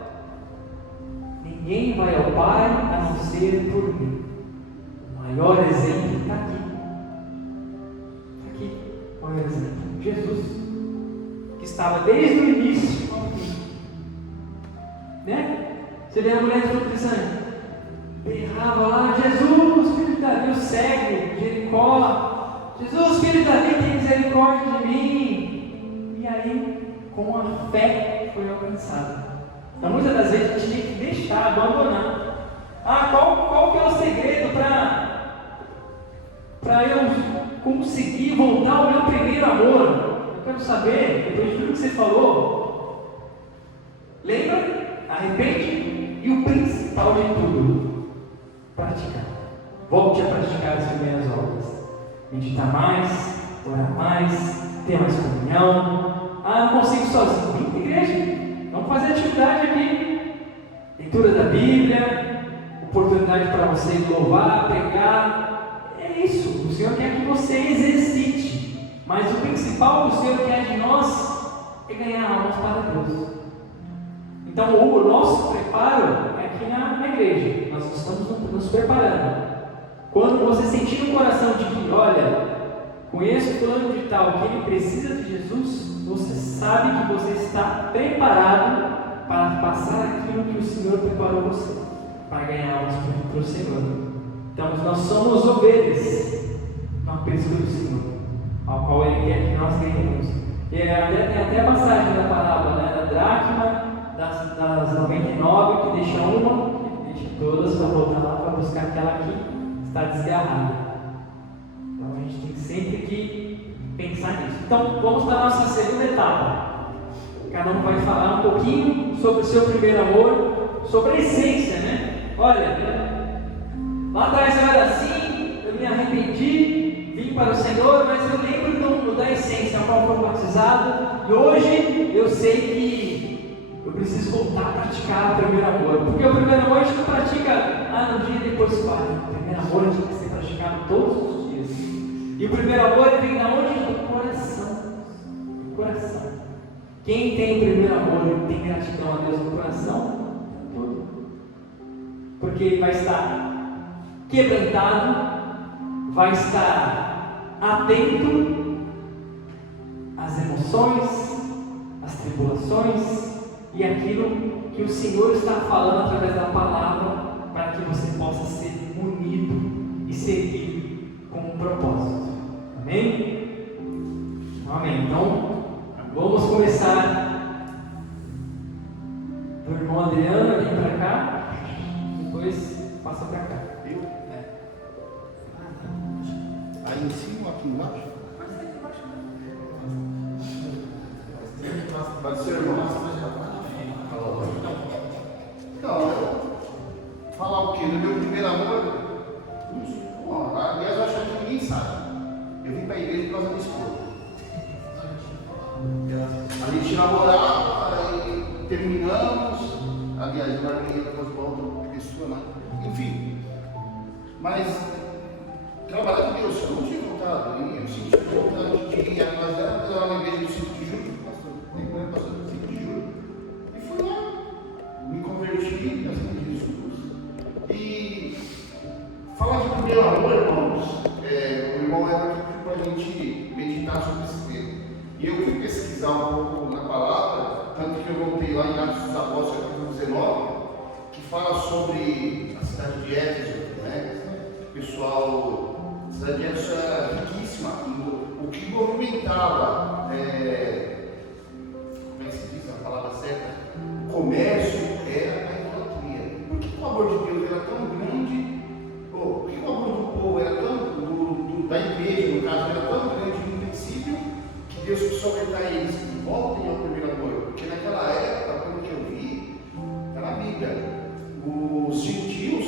ninguém vai ao Pai a não ser por mim. O maior exemplo está aqui. Está aqui. O maior exemplo. Jesus. Que estava desde o início ao fim. Né? Você vê a mulher de berrava lá: Jesus, filho de Davi, o cego, Jericó. Jesus, filho de Davi, tem misericórdia de mim. E aí, com a fé, foi alcançada. Então, muitas das vezes a gente tem que deixar, abandonar. Qual que é o segredo para eu conseguir voltar ao meu primeiro amor? Eu quero saber, depois de tudo que você falou, lembra? Arrepende e o principal de tudo, praticar. Volte a praticar as primeiras obras. Meditar mais, orar mais, ter mais comunhão. Não consigo sozinho. Vem para a igreja. Vamos fazer atividade aqui. Leitura da Bíblia, oportunidade para você louvar, pregar. É isso. O Senhor quer que você exercite. Mas o principal que o Senhor quer de nós é ganhar almas para Deus. Então o nosso preparo é aqui na igreja. Nós estamos nos preparando. Quando você sentir no coração de que, olha, conheço o fulano de tal, que ele precisa de Jesus, você sabe que você está preparado para passar aquilo que o Senhor preparou você, para ganhar almas para o Senhor. Então nós somos ovelhas no aprisco do Senhor, ao qual Ele quer que nós ganhemos. E tem até a passagem da parábola, né, da dracma, das 99, que deixa uma, que deixa todas, para voltar lá para buscar aquela que está desgarrada. Então a gente tem sempre que pensar nisso. Então vamos para a nossa segunda etapa. Cada um vai falar um pouquinho sobre o seu primeiro amor, sobre a essência, né? Olha, lá atrás eu era assim, eu me arrependi, vim para o Senhor, mas eu lembro da essência, a qual foi batizado, e hoje eu sei que eu preciso voltar a praticar o primeiro amor. Porque o primeiro amor a gente não pratica no dia e depois para. O primeiro amor tem que ser praticado todos os dias. E o primeiro amor vem da onde? Do coração. Do coração. Quem tem o primeiro amor e tem gratidão a Deus no coração, tudo. Porque ele vai estar quebrantado, vai estar atento às emoções, às tribulações e aquilo que o Senhor está falando através da palavra, para que você possa ser unido e seguir com um propósito. Amém? Amém. Então, vamos começar do irmão Adriano, vem para cá. depois passa para cá. Eu? É. Aí em cima ou aqui embaixo? Pode ser, irmão. Não, falar o quê? No meu primeiro amor, aliás, eu acho que ninguém sabe. Eu vim para a igreja por causa da minha esposa. A gente namorava, aí terminamos. Aliás, eu larguei para outra pessoa, né? Enfim. Mas, trabalhar com Deus, eu não tinha vontade. Eu senti vontade de ir atrás dela, mas ela na igreja do 5 de julho, pastor do 5 de julho. E fui lá, me converti nas mãos de Jesus. E falar de primeiro amor, irmãos, o irmão era que pediu para a gente meditar sobre esse tema. E eu fui pesquisar um pouco na palavra, tanto que eu voltei lá em Atos dos Apóstolos, capítulo 19, que fala sobre a cidade de Éfeso, né? O pessoal, a cidade de Éfeso era riquíssima, o que movimentava, como é que se diz a palavra certa? O comércio era a idolatria. Por que o amor de Deus era tão grande? Por que o amor do povo era tão, da igreja, no caso, era tão grande no princípio, que Deus precisou orientar eles que voltem ao primeiro amor? Porque naquela época, pelo que eu vi, está na Bíblia, os gentios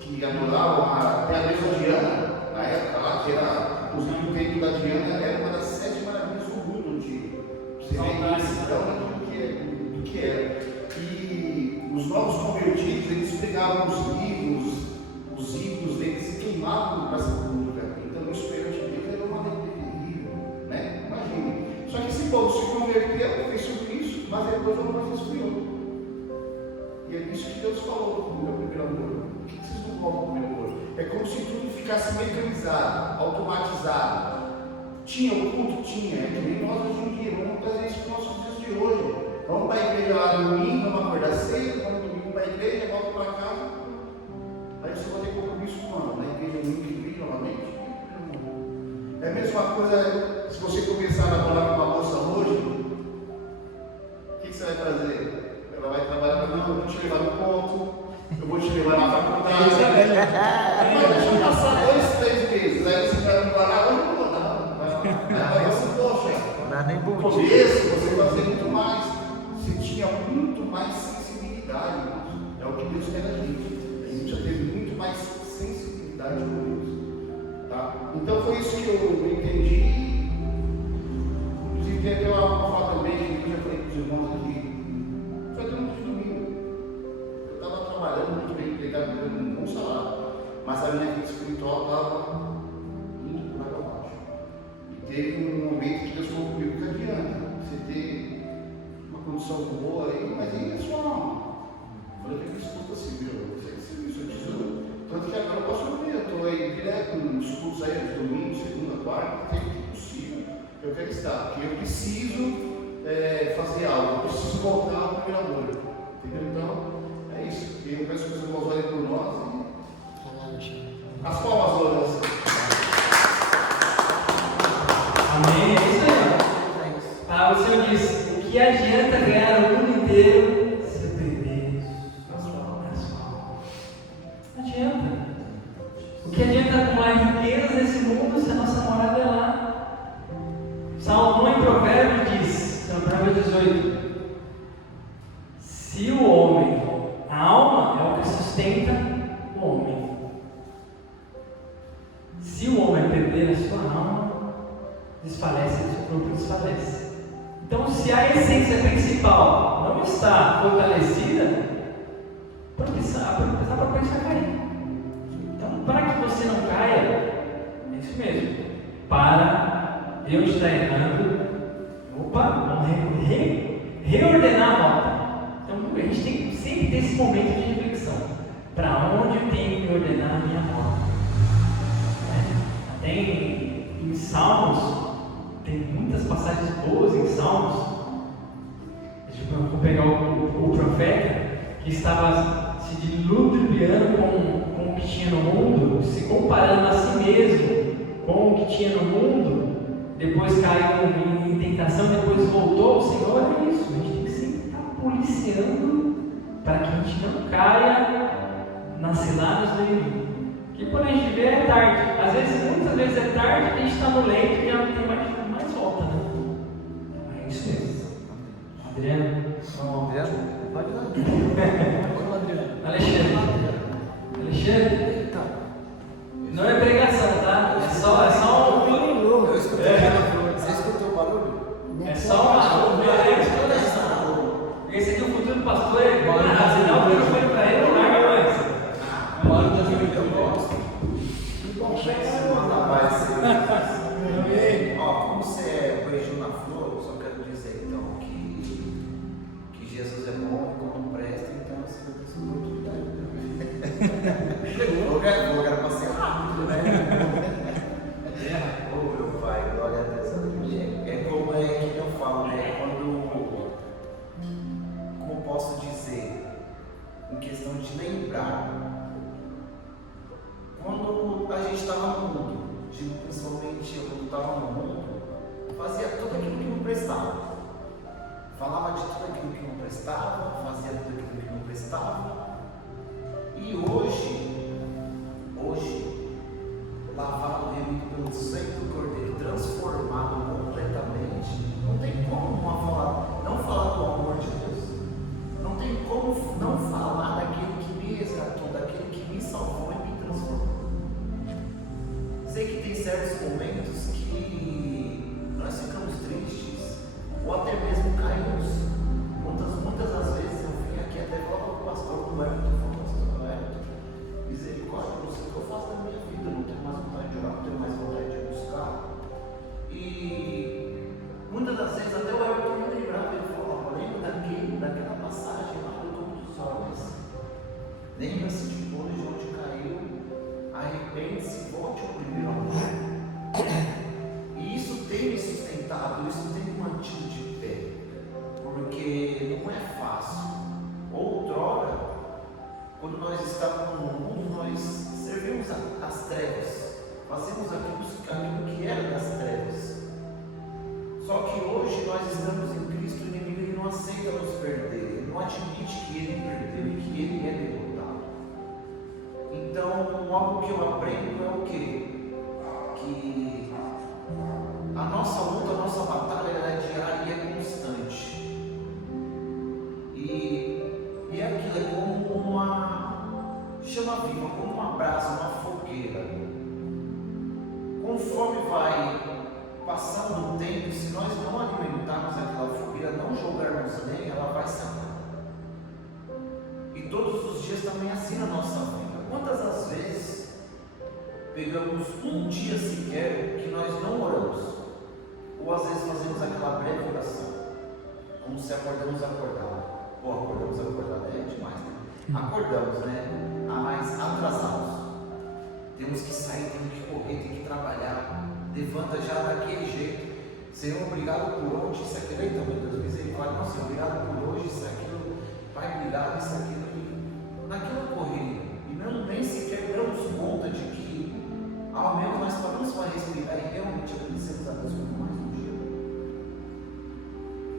que adoravam até a mesma Diana, na época lá, que era o templo da Diana, era uma das 7 maravilhas do mundo antigo. Você vê então do que era. E os novos convertidos, eles pegavam os ídolos deles e queimavam para essa cultura. Então, isso perante Deus era uma lei terrível, né? Imagine. Só que esse povo se converteu, fez tudo isso, mas depois o amor se esfriou. E é isso que Deus falou no meu primeiro amor. Por que vocês não voltam para o primeiro amor? É como se tudo ficasse mecanizado, automatizado. Tinha o culto? Tinha. É que nem nós hoje em dia. Vamos trazer isso para os nossos dias de hoje. Vamos para a igreja lá no domingo, vamos acordar cedo, vamos domingo para a igreja, volta para casa. Aí você vai ter compromisso quando? Na igreja domingo que vem novamente? É a mesma coisa se você começar a namorar com uma moça hoje, o que você vai fazer? Ela vai trabalhar, não, eu vou te levar no ponto, eu vou te levar na faculdade. Mas deixa eu passar 2, 3 meses, aí você vai me parar, não vou dar. Aí você, poxa, no começo você fazia muito mais, você tinha muito mais sensibilidade, irmãos. É o que Deus quer da gente. A gente já teve muito mais sensibilidade com Deus. Tá? Então foi isso que eu entendi. Inclusive tem até uma fala também que eu já falei com os irmãos aqui. Foi até um domingo. Eu estava trabalhando muito bem, empregado, ganhando um bom salário. Mas a minha vida espiritual estava indo por água abaixo. E teve um momento que Deus falou comigo: que adianta você ter uma condição boa aí, mas e a sua alma? Eu falei: que escuta assim, viu? Você que serviço, eu tesouro. Tanto que agora eu posso ouvir, eu estou aí direto nos cultos aí, de domingo, segunda, quarta, sempre que possível. Eu quero estar, porque eu preciso fazer algo, eu preciso voltar ao primeiro amor. Entendeu? Então, é isso. E eu peço que os irmãos olhem por nós e. As palmas, olhas. Amém? É isso aí. O Senhor diz: o que adianta ganhar o mundo inteiro se perder a sua alma? Não adianta. O que adianta acumular riquezas nesse mundo se a nossa morada é lá? Salomão em Provérbios diz, no Provérbios 18: se o homem, a alma é o que sustenta o homem. Se o homem perder a sua alma, desfalece, o seu corpo desfalece. Então, se a essência principal não está fortalecida, a propensão vai cair. Então, para que você não caia, é isso mesmo. Para ver onde está errando. Opa, vamos reordenar a rota. Então, a gente tem que sempre ter esse momento de reflexão. Para onde eu tenho que ordenar a minha rota? Até em Salmos, tem muitas passagens boas em Salmos. Eu vou pegar o profeta que estava se diluviando com o que tinha no mundo, se comparando a si mesmo com o que tinha no mundo, depois caiu em tentação, depois voltou ao Senhor. É isso, a gente tem que sempre estar policiando para que a gente não caia nas ciladas do inimigo. Que quando a gente vê é tarde. Às vezes, muitas vezes é tarde, a gente está no leito e já não tem mais volta, né? É isso mesmo. Adriano, vamos lá. Pode ir lá. Alexandre. Alexandre? Não é pregação, tá? É só um. Eu escutei. Você escutou o barulho? É só uma. Esse aqui, o futuro pastor, é igual a se dá o microfone para ele, não larga mais. O barulho da vida eu gosto. Ó, como você é beijou na flor, só quero dizer então que Jesus é bom e quando presta, então você vai ter essa oportunidade. Eu quero passear rápido, né? Oh, meu pai, glória a Deus. É como é que eu falo, né? Como posso dizer, em questão de lembrar, quando a gente estava no mundo, principalmente eu quando estava no mundo, fazia tudo aquilo que não prestava. Falava de tudo aquilo que não prestava, fazia tudo aquilo que não prestava. E hoje, lavado, remido pelo sangue do Cordeiro, transformado completamente, não tem como não falar do amor de Deus. Não tem como não falar daquele que me resgatou, daquele que me salvou e me transformou. Sei que tem certos momentos que nós ficamos tristes, ou até mesmo caímos. Muitas das vezes eu vim aqui até falar para o pastor do Everton, misericórdia, não sei o que eu faço da minha vida, não tenho mais vontade de orar, não tenho mais vontade de buscar. E muitas das vezes até o Everton me lembrava, ele falava, lembra daquela passagem lá do topo dos olhos. Lembra-se de onde caiu, arrepende-se, volte ao primeiro amor. E isso tem me sustentado, isso tem me mantido de pé, porque não é fácil. Outrora, quando nós estávamos no mundo, nós servimos as trevas, fazemos aquilo que era das trevas. Só que hoje nós estamos em Cristo e o inimigo ele não aceita nos perder, ele não admite que ele perdeu e que ele é derrotado. Então, algo que eu aprendo é o quê? Que a nossa luta, a nossa batalha é diária e é constante. E aquilo é como uma chama viva, como uma brasa, uma fogueira. Conforme vai passando o tempo, se nós não alimentarmos aquela fogueira, não jogarmos lenha, ela vai se apagar. E todos os dias também assim na nossa vida. Quantas as vezes pegamos um dia sequer que nós não oramos? Ou às vezes fazemos aquela breve oração, como se acordamos acordado. Ou acordamos acordado, é demais, né? Acordamos, né? Mas atrasados. Temos que sair, temos que correr, temos que trabalhar. Levanta já daquele jeito. Senhor, obrigado por hoje, isso aqui. Eita, meu Deus, misericórdia. Nossa, obrigado por hoje, isso aquilo. Pai, obrigado, isso aquilo. Naquela corrida. E não nem sequer damos conta de que, ao menos nós paramos para respirar e realmente agradecemos a Deus por mais um dia.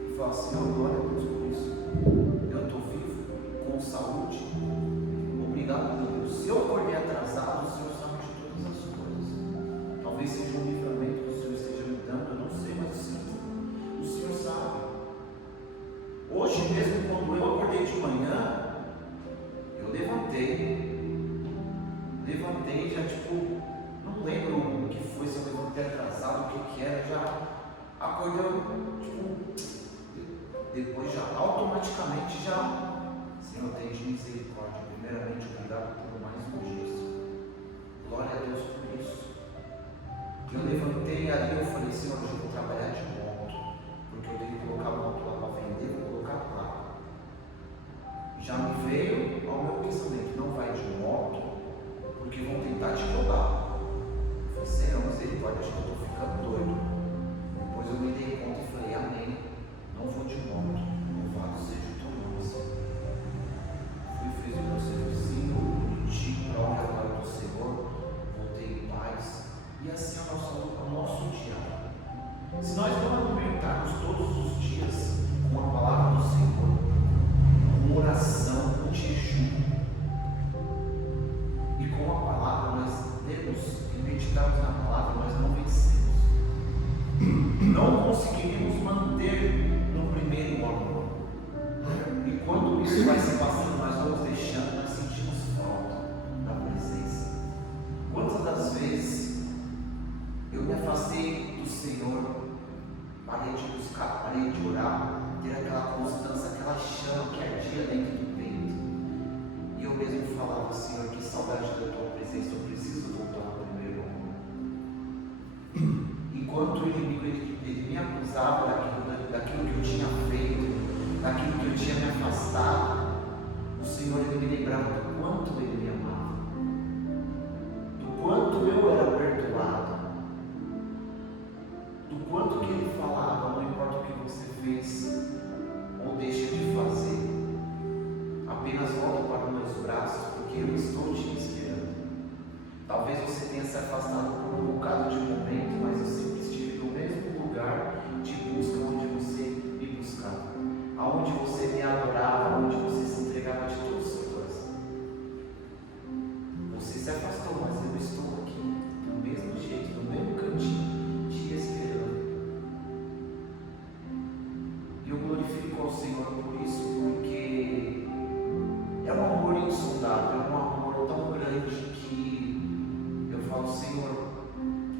E fala, Senhor, glória a Deus por isso. Eu estou vivo, com saúde. Obrigado, meu Deus. Se eu acordei atrasado, o Senhor sabe de todas as coisas. Talvez seja um livramento que o Senhor esteja me dando, eu não sei, mas o Senhor sabe. Hoje mesmo, quando eu acordei de manhã, eu levantei já não lembro o que foi, se eu levantei atrasado, o que era, já acordei, depois já automaticamente Senhor, tem de misericórdia, primeiramente obrigado por mais um dia, glória a Deus por isso. Eu levantei ali, eu falei, Senhor, hoje eu vou trabalhar de moto, porque eu tenho que colocar a moto lá para vender, vou colocar lá. Já me veio ao meu pensamento, não vai de moto, porque vão tentar te roubar. Eu falei, Senhor, misericórdia, acho que eu estou ficando doido. Depois eu me dei conta e falei, amém, não vou de moto, louvado seja o teu nome, Senhor. Fiz o meu servicinho, bonitinho, para a honra e glória do Senhor, voltei em paz, e assim é o nosso dia. Se nós não alimentarmos todos os dias com a palavra do Senhor, com oração, com jejum, falava, Senhor, que saudade da tua presença, eu preciso voltar ao primeiro amor. Enquanto o inimigo ele me acusava daquilo que eu tinha feito, daquilo que eu tinha me afastado, o Senhor ele me lembrava do quanto ele me amava, do quanto eu era perdoado, do quanto que ele falava, não importa o que você fez ou deixa de fazer, apenas volta para os meus braços, porque eu estou te esperando. Talvez você tenha se afastado por um bocado de momento, mas eu sempre estive no mesmo lugar de busca onde você me buscava, aonde você me adorava, onde você se entregava de todo o seu coração. Você se afastou, mas eu estou aqui, do mesmo jeito, no mesmo cantinho, te esperando. E eu glorifico ao Senhor por isso, porque é um amor insondável, é um amor tão grande que eu falo, Senhor,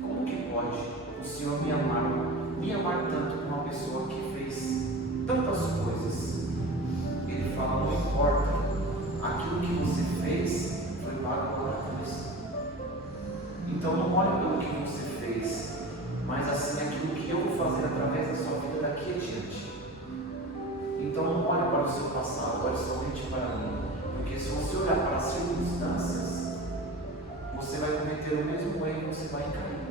como que pode o Senhor me amar tanto com uma pessoa que fez tantas coisas? Ele fala, não importa, aquilo que você fez foi pago lá na cruz. Então não olhe pelo que você fez, mas assim aquilo que eu vou fazer através da sua vida daqui adiante. Então não olhe para o seu passado, olhe somente para mim. Porque se você olhar para as circunstâncias, você vai cometer o mesmo erro e você vai cair.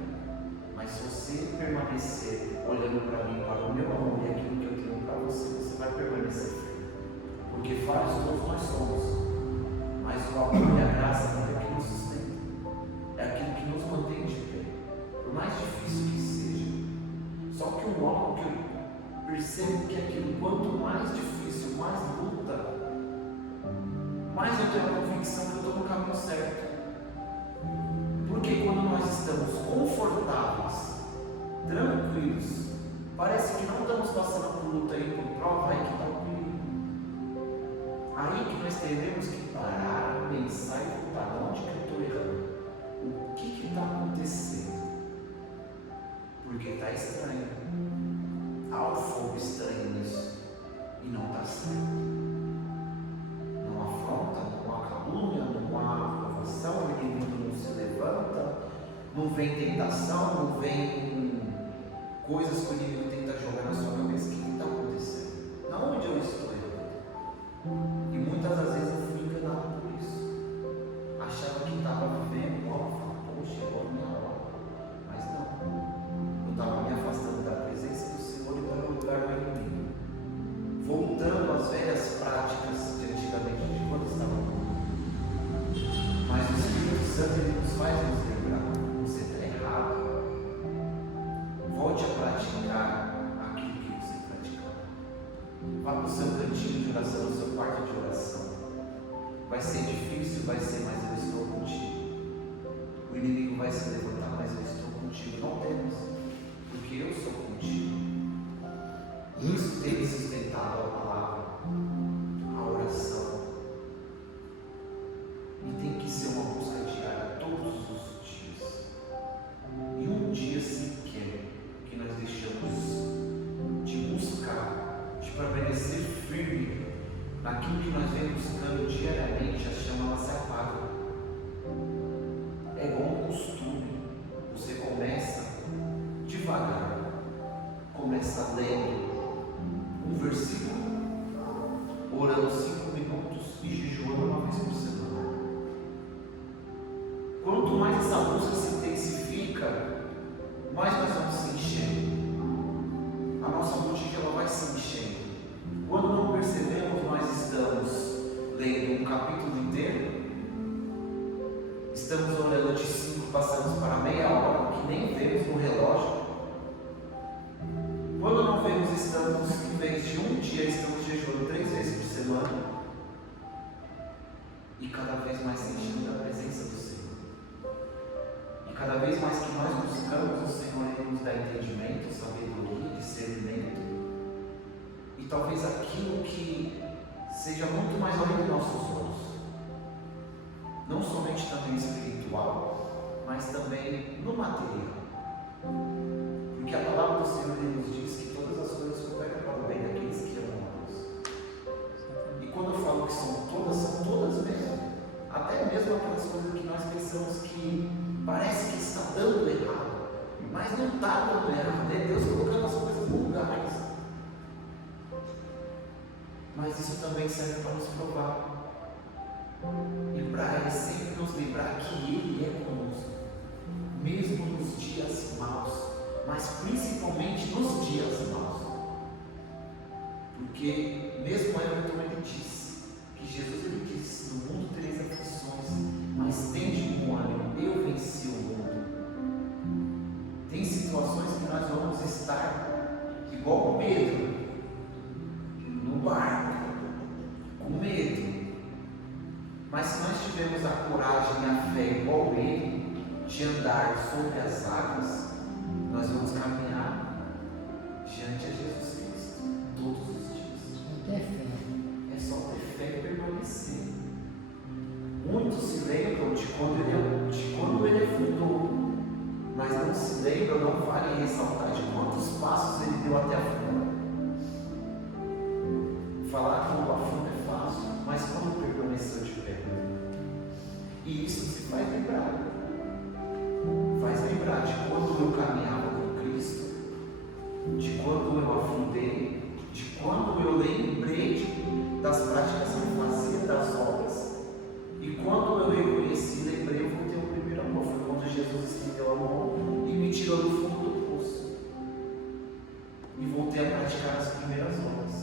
Mas se você permanecer olhando para mim, para o meu amor e aquilo que eu tenho para você, você vai permanecer firme. Porque falhos todos nós somos, mas o amor e a graça é aquilo que nos sustenta, é aquilo que nos mantém de pé, por mais difícil que seja. Só que o algo que eu percebo que aquilo, quanto mais difícil, mais luta, mais eu tenho a convicção que eu estou no caminho certo. Porque quando nós estamos confortáveis, tranquilos, parece que não estamos passando por luta e por prova, aí que está o perigo. Aí que nós teremos que parar, pensar e voltar. Onde que eu estou errando? O que está acontecendo? Porque está estranho. Há um fogo estranho nisso e não está certo. Não há afronta, não há calúnia, não há aprovação, o inimigo não se levanta, não vem tentação, não vem coisas que o inimigo tenta jogar na sua cabeça. O que está acontecendo? Não onde eu estou errando. E muitas das vezes eu fui enganado por isso. Achava que estava vivendo, poxa, chegou a minha hora. Mas não. Eu estava me afastando da presença do Senhor e para o lugar do inimigo. Voltando às velhas práticas de antigamente, de quando estava bom. Mas o Espírito Santo ele nos faz nos lembrar: você está errado. Volte a praticar aquilo que você praticava. Vá para o seu cantinho de oração, no seu quarto de oração. Vai ser difícil, vai ser, mas eu estou contigo. O inimigo vai se levantar, mas eu estou contigo. Não temas, porque eu sou contigo. Isso tem me sustentado a palavra, a oração. E tem que ser uma busca diária todos os dias. E um dia sequer que nós deixamos de buscar, de permanecer firme naquilo que nós vemos buscando diariamente, a chama ela se apaga. É igual um costume. Você começa devagar, começa lendo um versículo, orando 5 minutos e jejuando uma vez por semana. Quanto mais essa busca se intensifica, mais nós vamos se enchendo. A nossa botija ela vai se enchendo. Quando não percebemos, nós estamos lendo um capítulo inteiro, estamos orando de 5, passamos para meia hora, que nem vemos no relógio. Quando não vemos, estamos, em vez de um dia, estamos jejuando 3 vezes por semana. E cada vez mais sentindo a presença do Senhor. E cada vez mais que nós buscamos o Senhor, Ele nos dá entendimento, sabedoria, discernimento. E talvez aquilo que seja muito mais além dos nossos olhos. Não somente também espiritual, mas também no material. Porque a palavra do Senhor ele nos diz que todas as coisas cooperam para o bem daqueles que amam a Deus. E quando eu falo que são todas mesmo. Até mesmo aquelas coisas que nós pensamos que parece que está dando errado, mas não está dando errado, é Deus colocando as coisas no lugar. Mas isso também serve para nos provar. Lembrar é sempre nos lembrar que Ele é conosco, mesmo nos dias maus, mas principalmente nos dias maus. Porque mesmo Everton ele disse, que Jesus ele disse, no mundo tereis aflições, mas tende bom ânimo, eu venci o mundo. Tem situações que nós vamos estar igual Pedro, no barco, com medo. Mas se nós tivermos a coragem e a fé igual ele, de andar sobre as águas, nós vamos caminhar diante de Jesus Cristo todos os dias. É só ter fé e permanecer. Muitos se lembram de quando ele afundou, mas não se lembram, não vale ressaltar de quantos passos ele deu até a funda. Falar que o afundo é fácil, mas quando permaneceu de pé. E isso se faz lembrar. Faz lembrar de quando eu caminhava com Cristo, de quando eu afundei, de quando eu lembrei das práticas que eu fazia, das obras, e quando eu reconheci, lembrei, eu voltei ao primeiro amor. Foi quando Jesus estendeu a mão e me tirou do fundo do poço, e voltei a praticar as primeiras obras.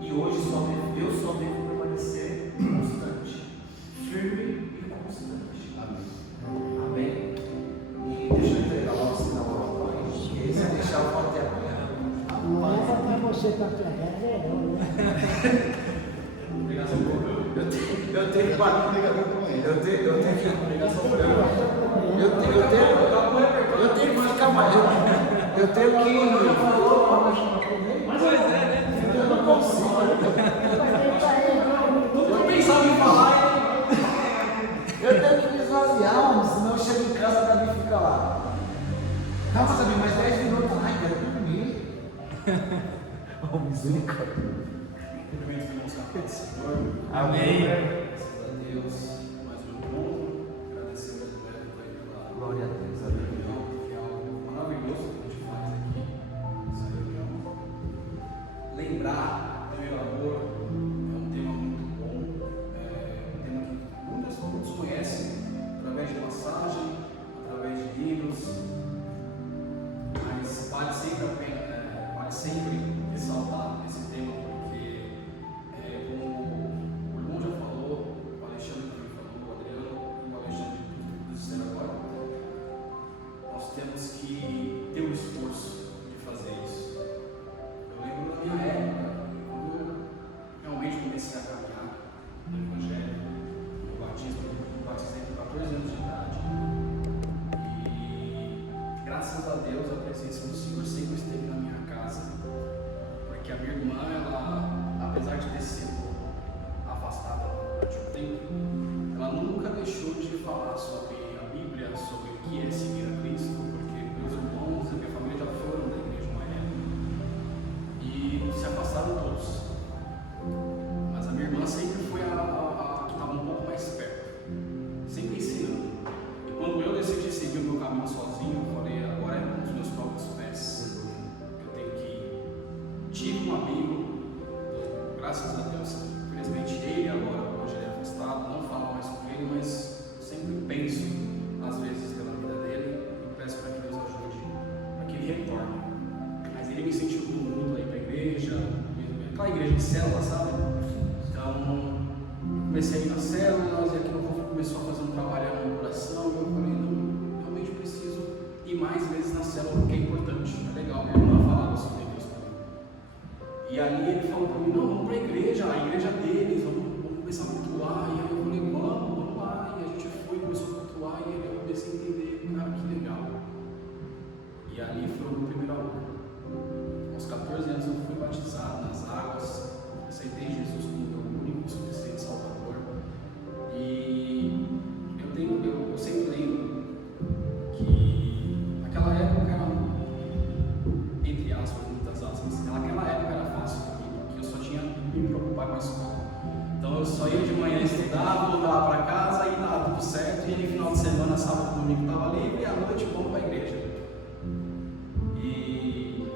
E hoje eu só devo permanecer constante, firme e constante. Amém. Amém. E deixa eu entregar logo o sinal ao Pai, e aí se deixar eu vou até amanhã. Não era para você estar pregando, é eu, né? Eu tenho que ficar mais. Eu tenho que. Mas eu não consigo. Eu pensava em falar Eu tenho que me esvaziar, senão eu chego em casa e a Gabi fica lá. Calma, Gabi, mais 10 minutos. Ai, quero dormir. Oh, misericórdia. Amém. Graças a Deus, mais um encontro. Agradecer ao Everton aí pela Glória a Deus, reunião, que é algo maravilhoso que a gente faz aqui nessa reunião. Lembrar, primeiro amor, é um tema muito bom, é um tema que muitas pessoas conhecem através de passagem, através de livros, mas vale sempre a pena, vale sempre ressaltar esse tema, porque como o irmão já falou, o Alexandre também falou, o Adriano e o Alexandre dizendo agora, nós temos que ter o esforço de fazer isso. Eu lembro da minha época, quando eu realmente comecei a caminhar no Evangelho, eu batizei com 14 anos de idade, e graças a Deus a presença do Senhor sempre esteve na minha casa, porque a minha irmã, ela, apesar de ter sido afastada durante um tempo, ela nunca deixou de falar sobre a Bíblia, sobre o que é seguir a Cristo, porque meus irmãos e minha família já foram da igreja uma época e se afastaram todos, mas a minha irmã sempre foi a que estava um pouco mais perto, sempre ensinando. E quando eu decidi seguir o meu caminho sozinho, eu falei, agora é com os meus próprios pés, eu tenho que ir. Tive um amigo, graças a Deus, infelizmente ele agora hoje ele é afastado, não falo mais com ele, mas sempre penso às vezes pela vida dele e peço para que Deus ajude, para que ele retorne. Mas ele me incentivou muito a ir para a igreja, aquela igreja de célula, sabe? Então comecei a ir nas células e aquilo começou a fazer um trabalho no meu coração e eu falei, não, realmente preciso ir mais vezes na célula porque é importante, é legal. Minha irmã falava sobre isso para mim. E ali ele falou para mim, não, vamos para a igreja deles, vamos começar a cultuar. E aí eu falei, vamos lá. E a gente foi, começou a cultuar e aí eu comecei a entender, cara, que legal. E ali foi o meu primeiro amor. Aos 14 anos eu fui batizado nas águas, aceitei Jesus como meu único e suficiente Salvador. E eu sempre lembro que naquela época era, entre aspas, muitas aspas, naquela época era fácil para mim, porque eu só tinha que me preocupar com a escola. lá, voltar lá para casa e tá tudo certo. E aí, final de semana, sábado, domingo estava livre e à noite vamos para a igreja. E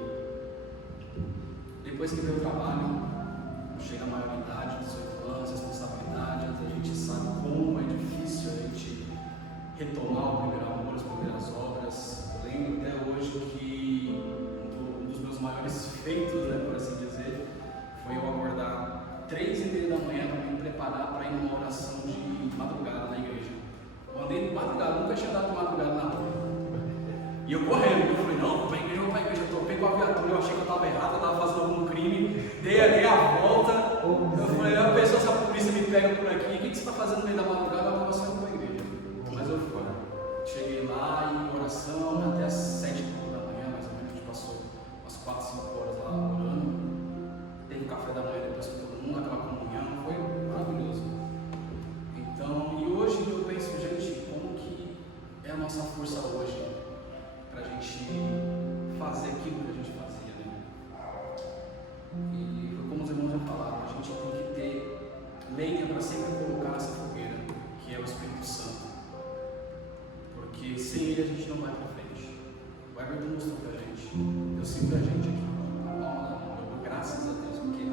depois que veio o trabalho, chega a maioridade, 18 anos, responsabilidades, a gente sabe como é difícil a gente retomar o primeiro amor, as primeiras obras. Eu lembro até hoje que um dos meus maiores feitos, né, por assim dizer, foi eu acordar 3h30 da manhã para me preparar para ir numa oração de madrugada na igreja. Eu andei de madrugada, nunca tinha dado madrugada na rua. E eu correndo, eu falei, não, vou para a igreja, eu topei com a viatura, eu achei que eu estava errado, eu estava fazendo algum crime, dei a volta, eu falei, a pessoa, se a polícia me pega por aqui, o que você está fazendo no meio da madrugada? Eu estava saindo para a igreja. Mas eu fui. Cheguei lá em oração, até as 7h da manhã, mais ou menos, a gente passou umas 4, 5 horas lá orando. Teve café da manhã depois com todo mundo, aquela comunhão, foi maravilhoso. Então, e hoje eu penso, gente, como que é a nossa força hoje para a gente fazer aquilo que a gente fazia, né? E como os irmãos já falaram, a gente tem que ter lenha para sempre colocar nessa fogueira, que é o Espírito Santo. Porque sem ele a gente não vai para frente. O Everton mostrou pra gente. Eu sigo a gente aqui. Graças a Deus, porque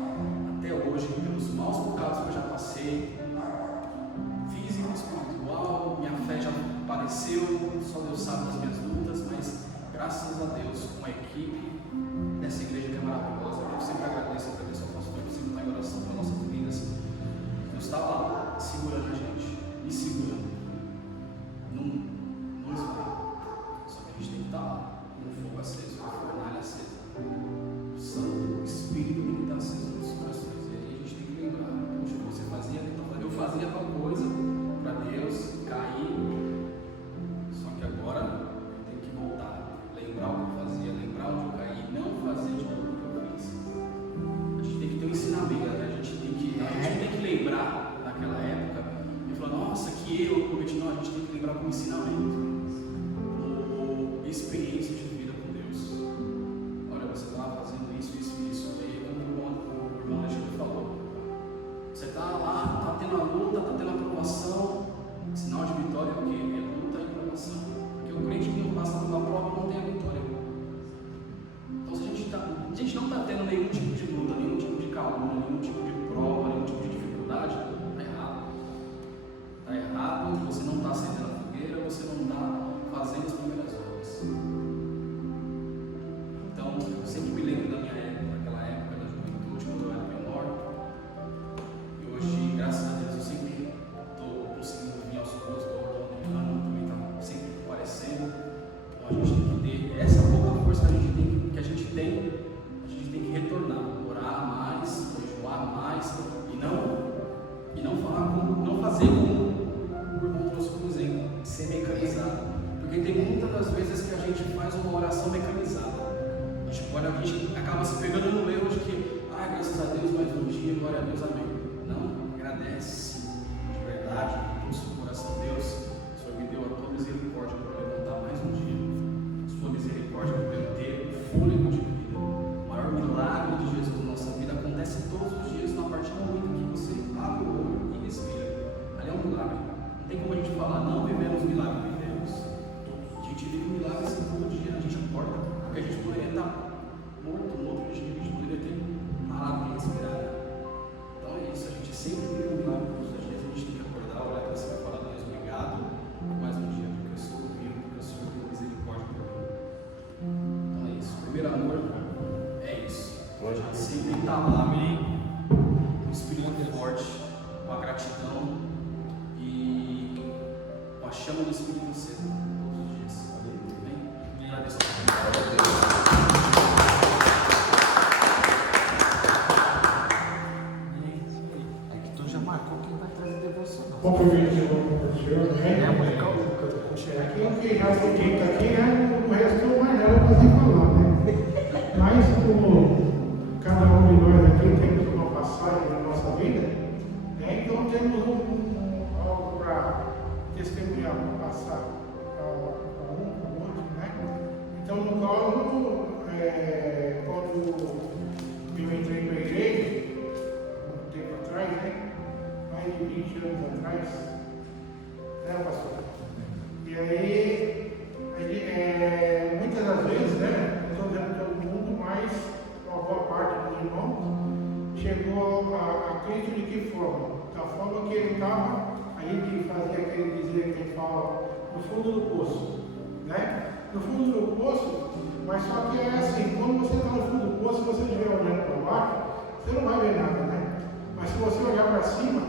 até hoje, pelos maus bocados que eu já passei, físico, espiritual, minha fé já apareceu, só Deus sabe das minhas lutas, mas graças a Deus, com a equipe dessa igreja que é maravilhosa, eu sempre agradeço ao pastor, eu sempre estou em oração para nossas vidas. Deus está lá, segurando a gente, me segurando. Não esvai. Só que a gente tem que estar lá, com o fogo aceso, com a fornalha acesa. O Santo Espírito tem que estar aceso nos corações. E aí a gente tem que lembrar, poxa, você fazia, eu fazia tal coisa para Deus, cair. Só que agora eu tenho que voltar, lembrar o que eu fazia, lembrar onde eu caí, não fazer de novo o que eu fiz. A gente tem que ter um ensinamento, né? A gente tem que lembrar naquela época e falar, nossa, que eu cometi. Não, a gente tem que lembrar como ensinamento, como experiência de vida com Deus. Olha, você está fazendo isso. E aí, como o irmão Alexandre falou, você está lá, está tendo a luta, está tendo a provação. Sinal de vitória é o quê? É luta e provação. Porque o crente que não passa pela prova não tem a vitória. Então, se a gente não está tendo nenhum tipo de luta, nenhum tipo de calúnia, nenhum tipo de prova, nenhum tipo de dificuldade, está errado. Está errado, você não está acendendo a fogueira, você não está fazendo as primeiras obras. Então, eu sempre me lembro da minha época, daquela época da juventude, quando eu era menor. E hoje, graças a Deus, eu sempre estou conseguindo vir aos poucos, estou andando, também está sempre aparecendo. Então, a gente tem que ter essa pouca força que a gente tem que retornar, orar mais, jejuar mais, e não fazer como o irmão trouxe como exemplo, ser mecanizado. Porque tem muitas das vezes que a gente faz uma oração mecanizada. A gente acaba se pegando no erro de que, graças a Deus, mais um dia, glória a Deus, amém. Não, agradece de verdade, com todo o seu coração. Deus, o Senhor me deu a tua misericórdia para levantar mais um dia. A sua misericórdia para eu ter fôlego de vida. O maior milagre de Jesus na nossa vida acontece todos os dias, na partir do momento que você abre o olho e respira. Ali é um milagre. Não tem como a gente falar, não vivemos milagre, vivemos. A gente vive um milagre assim todo dia, a gente acorda, porque a gente poderia estar morto no outro dia, a gente poderia ter parado de respirar. Então é isso, a gente sempre vive um milagre todos os dias, a gente tem que acordar, olhar para cima e falar, Deus, obrigado por mais um dia, porque eu sou vivo, porque o Senhor tem misericórdia por mim. Então é isso, o primeiro amor é isso. Sempre estar lá, amém? Um espírito forte, com a gratidão e com a chama do Espírito Santo todos os dias. Amém? Agradeço a Deus. É que tu já marcou quem vai trazer devocional. Bom dia de novo para o senhor, né? Aqui o que já foi dito aqui, o resto mais nada para se falar, né? Mas como cada um de nós aqui temos uma passagem na nossa vida, né? Então temos algo para testemunhar, para passar para um, para o outro, né? Então no qual, quando eu entrei para a igreja, um tempo atrás, né? Mais de 20 anos atrás. Né, pastor? E aí, muitas das vezes, né, não estou dizendo todo mundo, mas uma boa parte dos irmãos chegou a Cristo de que forma? Da forma que ele estava, a gente fazia aquele dizer que ele fala, no fundo do poço. Né? No fundo do poço, mas só que é assim, quando você está no fundo do poço, se você estiver olhando para baixo, você não vai ver nada, né? Mas se você olhar para cima,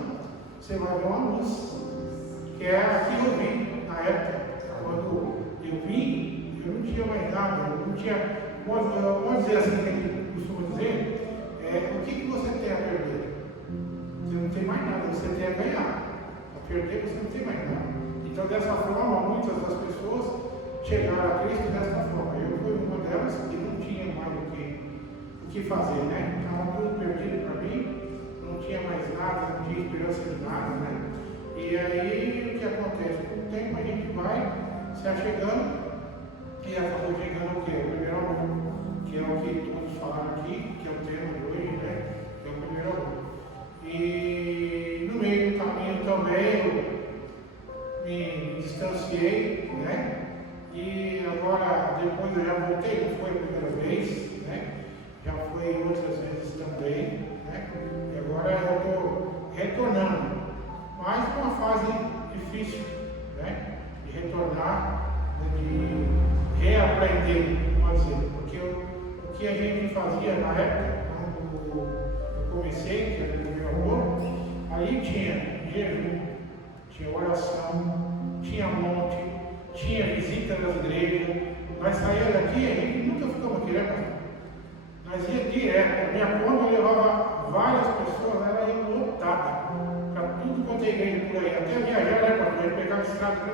você vai ver uma luz. Que é aqui eu vi, na época, quando eu vim, eu não tinha mais nada, eu não tinha, pode dizer assim, que ele costuma dizer, o que você tem a perder? Você não tem mais nada, você tem a ganhar. A perder você não tem mais nada. Então dessa forma, muitas das pessoas chegaram a Cristo dessa forma. Eu fui uma delas que não tinha mais o que fazer, né? Estava tudo perdido para mim, não tinha mais nada, não tinha esperança de nada, né? E aí o que acontece? Com o tempo a gente vai se achegando e acabou chegando o quê? O primeiro amor, que é o que todos falaram aqui, que é o tema de hoje, né? Que é o primeiro amor. E no meio do caminho também eu me distanciei, né? E agora, depois eu já voltei, não foi a primeira vez, né? Já foi outras vezes também, né? E agora eu estou retornando, mas uma fase difícil, né? De retornar, né? De reaprender, vamos dizer, porque o que a gente fazia na época, quando eu comecei, que era do meu amor, aí tinha jejum, tinha oração, tinha monte, tinha visita nas igrejas. Nós saíamos daqui, a gente nunca ficamos aqui, né? Nós ia direto. A minha conta levava várias pessoas, ela ia lotada para tudo quanto é igreja por aí. Até viajar, né, para poder pegar a estrada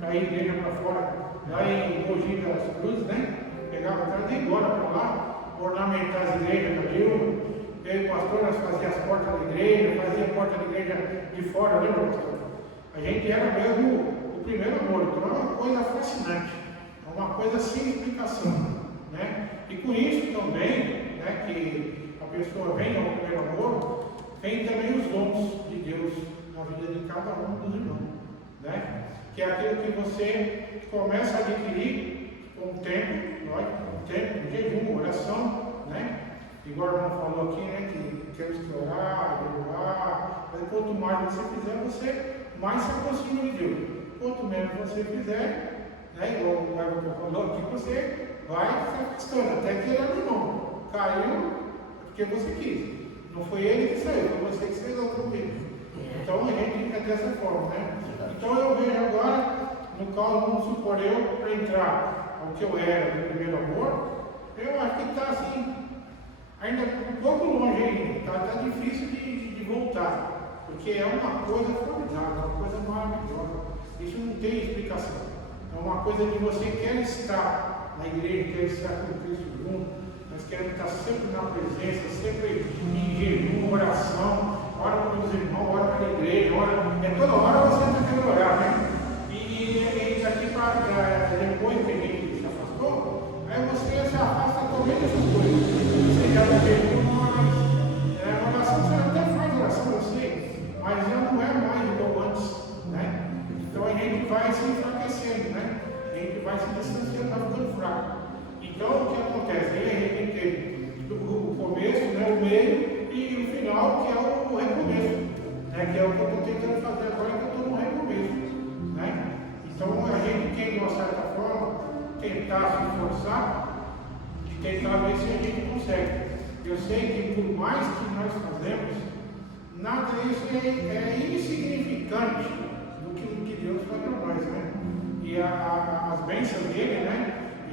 para ir igreja para fora. Lá em Mogi das Cruzes, né? Pegava atrás e ia embora para lá, ornamentar as igrejas da Dilma. Eu e o pastor, nós fazíamos as portas da igreja, fazia a porta da igreja de fora, lembra, pastor? A gente era mesmo o primeiro amor, então é uma coisa fascinante, é uma coisa sem explicação, né? E com isso também, né, que a pessoa vem ao primeiro amor, vem também os dons de Deus na vida de cada um dos irmãos, né? Que é aquilo que você começa a adquirir com o tempo, jejum, oração, né? Igual o irmão falou aqui, né, que temos que orar, jejuar, mas quanto mais você fizer, você mais se aproxima de Deus. Quanto menos você fizer, né, igual o Everton falou aqui, você vai se afastando, até que ele abre mão. Caiu porque você quis. Não foi ele que saiu, foi você que fez outro mesmo. Então a gente é dessa forma, né? Então eu vejo agora, no qual vamos supor eu, para entrar ao que eu era no primeiro amor, eu acho que está assim, ainda um pouco longe ainda, está difícil de voltar, porque é uma coisa formidável, uma coisa maravilhosa. Isso não tem explicação. É uma coisa que você quer estar na igreja, quer estar com Cristo junto, nós queremos estar sempre na presença, sempre em jejum, oração, ora para os irmãos, ora para a igreja, toda hora você está querendo orar, né? E daqui para depois que a gente se afastou, aí você se afasta também dessas coisas. Você já não jejum mais, oração, você até faz oração, eu sei, mas já não é mais igual antes, né? Então a gente vai se enfraquecendo, né? A gente vai se distanciando, vai ficando fraco. Então o que acontece? Aí a gente tem o começo, né, o meio e o final, que é o recomeço, né? Que é o que eu estou tentando fazer agora, que eu estou no recomeço, né? Então a gente tem, de uma certa forma, tentar se esforçar e tentar ver se a gente consegue. Eu sei que por mais que nós fazemos, nada disso é insignificante do que Deus faz para nós, né? E as bênçãos dele, né?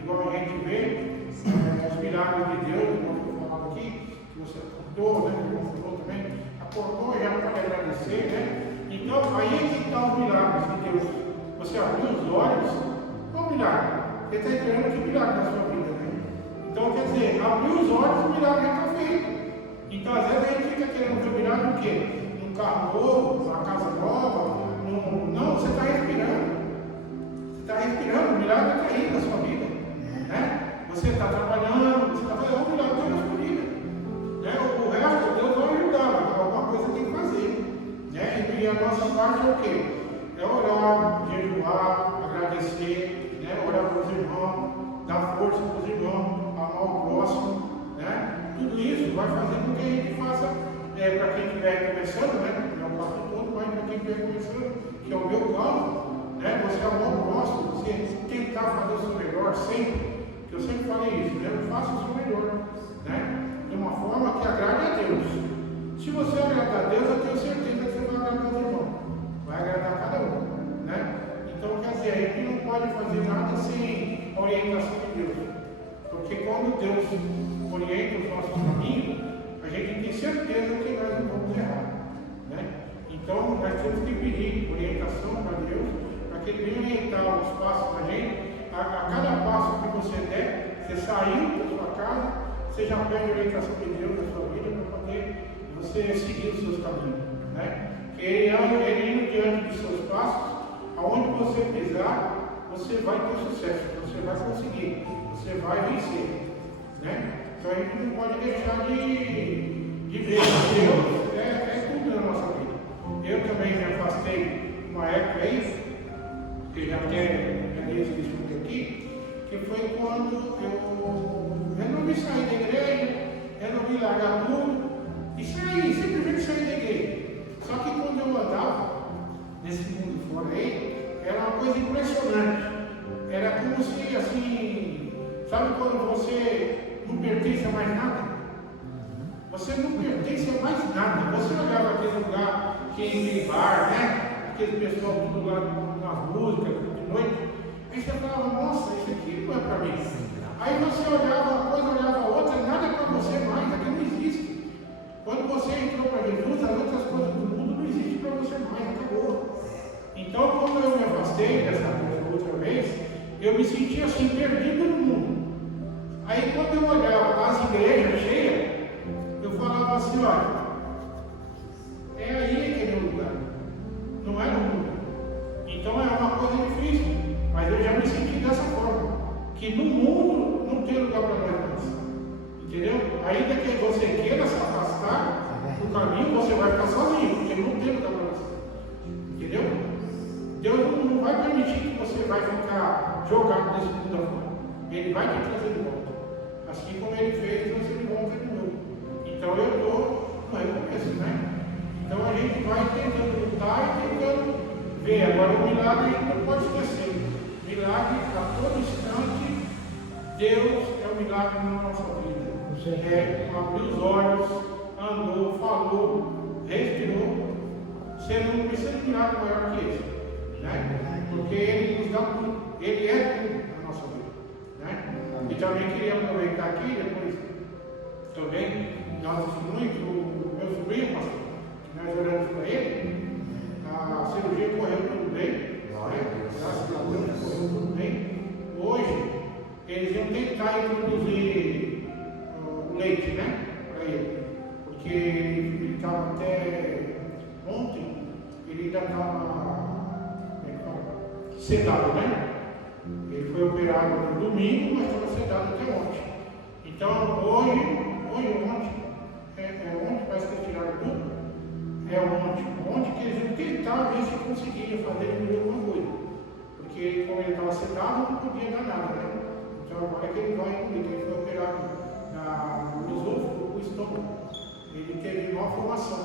Igual a gente vê, os milagres de Deus, como eu falava aqui, que você acordou, né? Que o irmão falou também, acordou já pode agradecer, né? Então, aí é que estão os milagres de Deus. Você abriu os olhos, qual milagre? Você está esperando que milagre na sua vida, né? Então, quer dizer, abriu os olhos, o milagre já está feito. Então, às vezes a gente fica querendo ver o milagre no quê? Num carro novo, numa casa nova, não, você está respirando. Você está respirando, o milagre está aí na sua vida, né? Você está trabalhando, você está fazendo um milagre na sua vida, né? O resto, Deus vai ajudar, mas alguma coisa tem que fazer, né? E a nossa parte parte é o quê? É orar, jejuar, agradecer, né? Orar para os irmãos, dar força para os irmãos, amar o próximo, né? Tudo isso vai fazer com que a gente faça, para quem estiver começando, né? Não é o passo todo, mas para quem estiver começando, que é o meu campo, né? Você amar o próximo, você tentar fazer o seu melhor sempre, que eu sempre falei isso, né? Faça o seu melhor, né? De uma forma que agrade a Deus. Se você agradar a Deus, eu tenho certeza que você vai agradar os irmãos, vai agradar cada um, né? Então, quer dizer, a gente não pode fazer nada sem orientação de Deus, porque quando Deus orienta os nossos caminhos, a gente tem certeza que nós não vamos errar, né? Então, nós temos que pedir orientação para Deus, para que Ele venha orientar os passos da gente. A cada passo que você der, você saiu da sua casa, você já pede a orientação de Deus na sua vida para poder você seguir os seus caminhos, né? Que Ele indo diante dos seus passos, aonde você pisar, você vai ter sucesso, você vai conseguir, você vai vencer, né? Então a gente não pode deixar de ver que Deus é tudo na nossa vida. Eu também me afastei uma época aí, que já até esse estudo aqui, que foi quando eu resolvi sair da igreja, resolvi largar tudo e sair, simplesmente sair da igreja. Só que quando eu andava nesse mundo fora aí, era uma coisa impressionante. Era como se assim, sabe quando você não pertence a mais nada? Você não pertence a mais nada. Você olhava aquele lugar que tem bar, né? Aquele pessoal tudo lá nas músicas, de noite. Aí você falava, nossa, isso aqui não é para mim. Aí você olhava uma coisa, olhava outra, nada é para você mais, aquilo não existe. Quando você entrou para Jesus, as outras coisas do mundo não existem para você mais, acabou. Então, quando eu me afastei dessa coisa outra vez, eu me sentia assim, perdido no mundo. Aí, quando eu olhava as igrejas cheias, eu falava assim, olha, é aí que é meu lugar, não é no mundo. Então, é uma coisa difícil, mas eu já me senti dessa forma, que no mundo não tem lugar para nós, entendeu? Ainda que você queira se afastar do caminho, você vai ficar sozinho, porque não tem lugar para você, entendeu? Deus não vai permitir que você vai ficar jogado nesse mundo agora. Ele vai te trazer de volta. Assim como Ele fez, você de volta de novo. Então eu estou no recomeço, né? Então a gente vai tentando lutar e tentando ver. Agora o milagre não pode esquecer. Milagre a todo instante, Deus é o milagre na nossa vida. Abriu os olhos, andou, falou, respirou. Você não precisa de milagre maior que esse. Né? Porque Ele nos dá tudo, Ele é tudo na nossa vida, né? E também queria aproveitar aqui, depois também dar um testemunho, o meu sobrinho, pastor, que nós oramos para ele, a cirurgia correu tudo bem, né? Graças a Deus correu tudo bem. Hoje, eles iam tentar introduzir o leite, né? Para ele, porque ele estava até ontem, ele ainda estava sedado, né? Ele foi operado no domingo, mas estava sedado até ontem. Então, ontem, parece que eles tiraram tudo. Ontem que eles iam tentar ver se conseguiam fazer alguma coisa. Porque, como ele estava sedado, não podia dar nada, né? Então, agora é que ele vai, ele foi operado no esôfago, no estômago. Ele teve uma formação.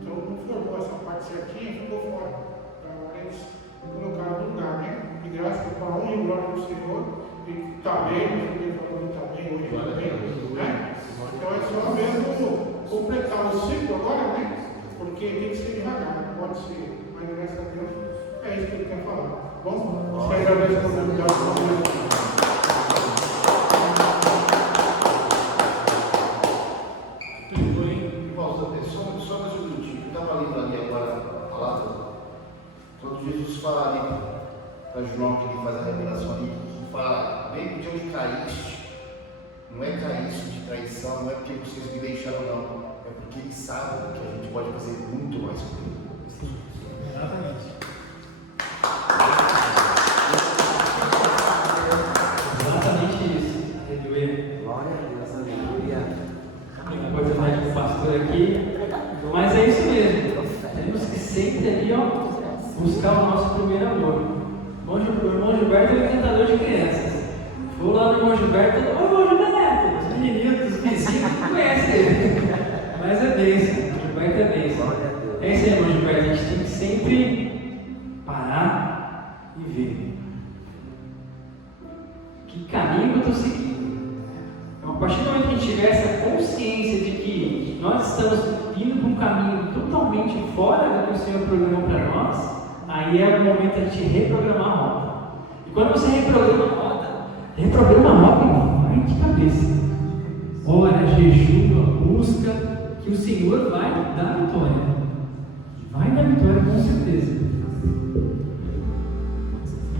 Então, não formou essa parte certinha, ficou fora. Então, agora eles colocaram no lugar, né? E graças a honra e glória do Senhor, ele está bem, ele está bem hoje também, né? Então é só mesmo completar o ciclo agora, né? Porque tem que ser devagar, não pode ser, mas graças a Deus é isso que ele quer falar. Bom, você agradece a oportunidade. Só mais um minutinho, eu estava lendo ali agora a palavra, quando Jesus fala ali para João, que ele faz a revelação ali, que fala, bem de onde caíste, não é caíste de traição, não é porque vocês me deixaram, não, é porque ele sabe que a gente pode fazer muito mais com ele. Exatamente. Exatamente isso. Aleluia. Glória a Deus, aleluia. Uma coisa mais do pastor aqui, mas é isso mesmo. Temos que sempre ali, ó, buscar o nosso primeiro amor. O irmão Gilberto é encantador de crianças. Vou lá no irmão Gilberto, ô irmão Gilberto! Os menininhos, os vizinhos não conhecem ele. Mas é bênção, o Gilberto é bênção. É isso aí, irmão Gilberto, a gente tem que sempre parar e ver. Que caminho eu estou seguindo? Então, a partir do momento que a gente tiver essa consciência de que nós estamos indo por um caminho totalmente fora do que o Senhor programou para nós, aí é o momento de a gente reprogramar a rota. E quando você reprograma a rota, vai de cabeça. Ora, jejua, busca, que o Senhor vai dar vitória. Vai dar vitória, com certeza.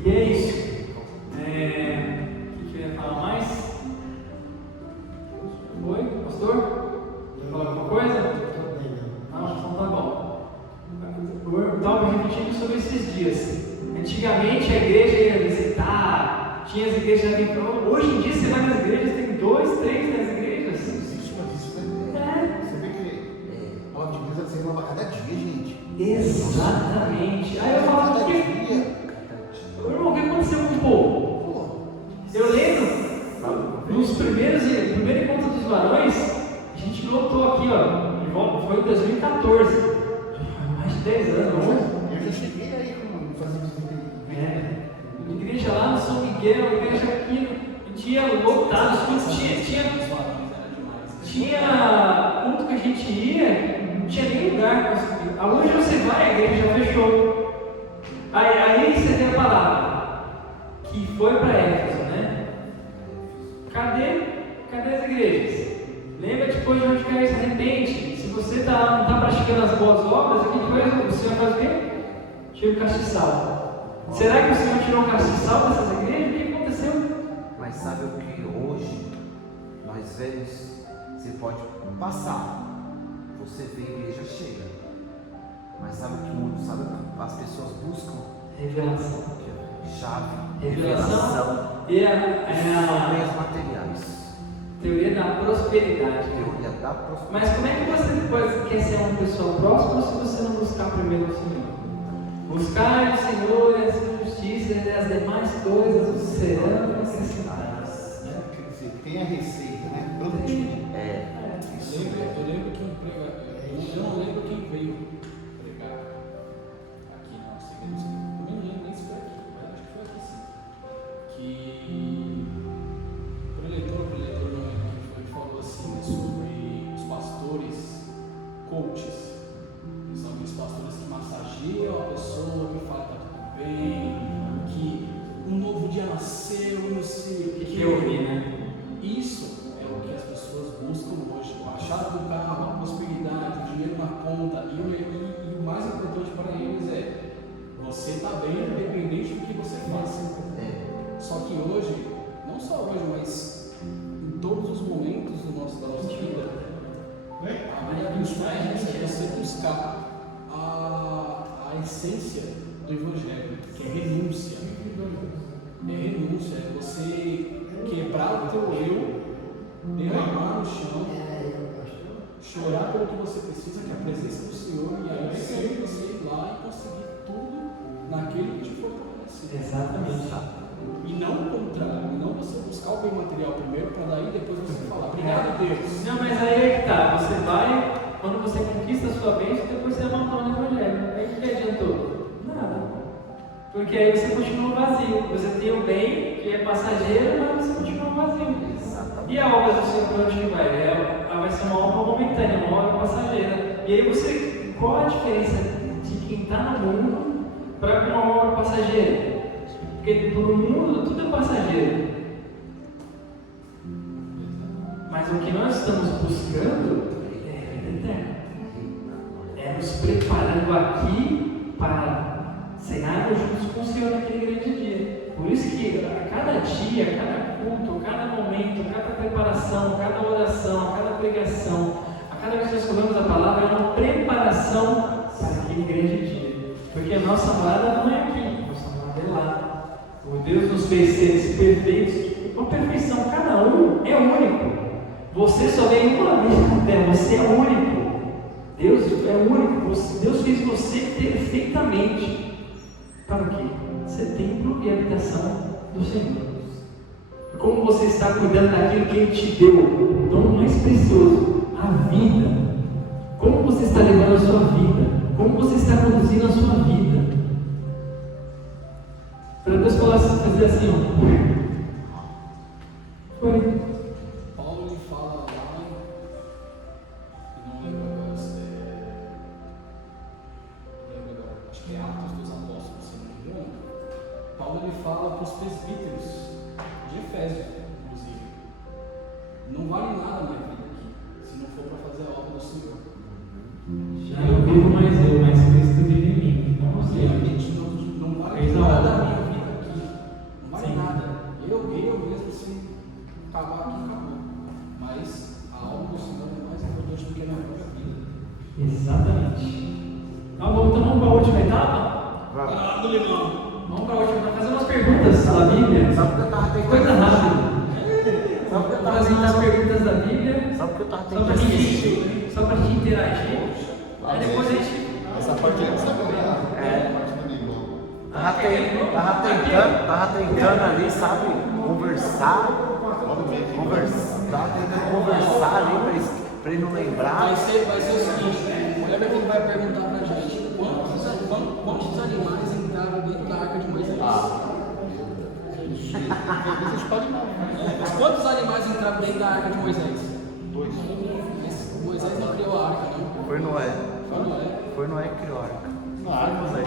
E é isso. O que eu ia falar mais? Oi, pastor? Quer falar alguma coisa? Não, então tá bom. Eu estava repetindo sobre esses dias. Antigamente a igreja ia visitar, tinha as igrejas ali. Hoje em dia você vai nas igrejas, tem 2, 3 nas igrejas. Existe mais isso, né? Você vê que a palavra de Deus é sendo nova a cada dia, gente. Exatamente. Aí eu falo, Cada por quê? dia. Irmão, o que aconteceu com o povo? Eu lembro, nos primeiro encontro dos varões, a gente lotou aqui, ó, foi em 2014, mais de 10 anos, não? Eu já cheguei aí como fazer visita. Igreja lá no São Miguel, igreja aqui, a gente ia lotado, tinha culto que a gente ia, não tinha nem lugar. Aonde você vai, a igreja já fechou. Aí você tem a palavra, que foi para Éfeso, né? Cadê as igrejas? Lembra depois de onde caiu, se arrepende. Se você não está praticando as boas obras, o Senhor faz o quê? Tira o castiçal. Será que o Senhor tirou o castiçal dessas igrejas? O que aconteceu? Mas sabe o que hoje nós vemos? Você pode passar, você vê a igreja cheia, mas sabe o que mundo, sabe o que as pessoas buscam? Revelação. Chave, Revelação e meios materiais. Teoria da prosperidade. Teoria da prosperidade. Mas como é que você quer ser uma pessoa próspera se você não buscar primeiro o Senhor? Buscar o Senhor e a sua justiça e as demais coisas serão acrescentadas. Quer dizer, tem a receita, né? Todo dia. Eu lembro que um pregador, eu não lembro quem veio pregar aqui na nossa igreja, eu nem lembro nem se foi aqui, mas acho que foi aqui sim. Que o preletor não lembro quem foi, que falou assim, né, sobre os pastores coaches. Que são aqueles pastores que massageiam a pessoa, que falam que tá tudo bem, que um novo dia nasceu e não sei o que eu vi, né? Isso é o que as pessoas buscam hoje. A chave do carro, a prosperidade, o dinheiro na conta. E o mais importante para eles é você está bem independente do que você faça. Só que hoje, não só hoje, mas em todos os momentos da nossa vida, a maioria dos pais é você buscar a essência do Evangelho, que é renúncia. É renúncia, é você quebrar o teu eu, derramar no chão, chorar pelo que você precisa, que é a presença do Senhor, e aí sim você ir lá e conseguir tudo naquele que te fortalece. Exatamente. E não o contrário, não você buscar o bem material primeiro, para daí depois você falar, obrigado Deus. Não, mas aí é que tá, você vai, quando você conquista a sua bênção, depois você abandona o Evangelho. Aí o que adiantou? Nada. Porque aí você continua vazio. Você tem o bem, que é passageiro, mas você continua vazio. E a obra do Senhor, para onde que vai? Vai ser uma obra momentânea, uma obra passageira. E aí você, qual a diferença de quem está no mundo para uma obra passageira? Porque no mundo tudo é passageiro. Mas o que nós estamos buscando é a vida eterna. É nos preparando aqui para cenar juntos com o Senhor naquele grande dia. Por isso que a cada dia, cada culto, cada momento, cada preparação, cada oração, cada pregação, a cada vez que nós escutamos a palavra, é uma preparação para aquele grande dia. Porque a nossa morada não é aqui, a nossa morada é lá. O Deus nos fez seres perfeitos, com perfeição, cada um é único. Você só vem uma vez na terra, você é único. Deus é o único. Deus fez você perfeitamente. Para o quê? Ser templo e habitação do Senhor. Como você está cuidando daquilo que Ele te deu, o dom mais precioso, a vida. Como você está levando a sua vida? Como você está conduzindo a sua vida? Para Deus fazer assim, ó. Foi. Paulo ele fala lá, não lembro agora se lembro agora, acho que é Atos dos Apóstolos, se não me engano. Paulo ele fala para os presbíteros de Efésios, inclusive: não vale nada a minha vida aqui, se não for para fazer a obra do Senhor. Já não vivo mais eu, mas Cristo vive em mim. Vamos E ver. a gente não vale nada a minha vida aqui, não vale nada. Eu mesmo, se acabar aqui, acabou. Mas a obra do Senhor é mais importante do que a minha própria vida. Exatamente. Então vamos para a última etapa? Parado, limão. Vamos para a última etapa. Fazer umas perguntas da Bíblia. Só porque eu tava tentando. Coisa rápida. Só porque eu tava Fazer umas tentando. perguntas da Bíblia. Só porque eu tava Só tentando para assistir. a gente interagir. Aí depois a gente. Essa parte ele não sabe olhar. É. A parte do nível. Tava tentando ali, sabe, conversar, tentando conversar ali pra ele não lembrar. Vai ser o seguinte, né? O Everton vai perguntar pra gente quantos animais entraram dentro da arca de Moisés. Mas quantos animais entraram dentro da arca de Moisés? 2. Moisés não criou a arca, não. Foi Noé. Foi Noé. Foi Noé que criou a arca. Na árvore,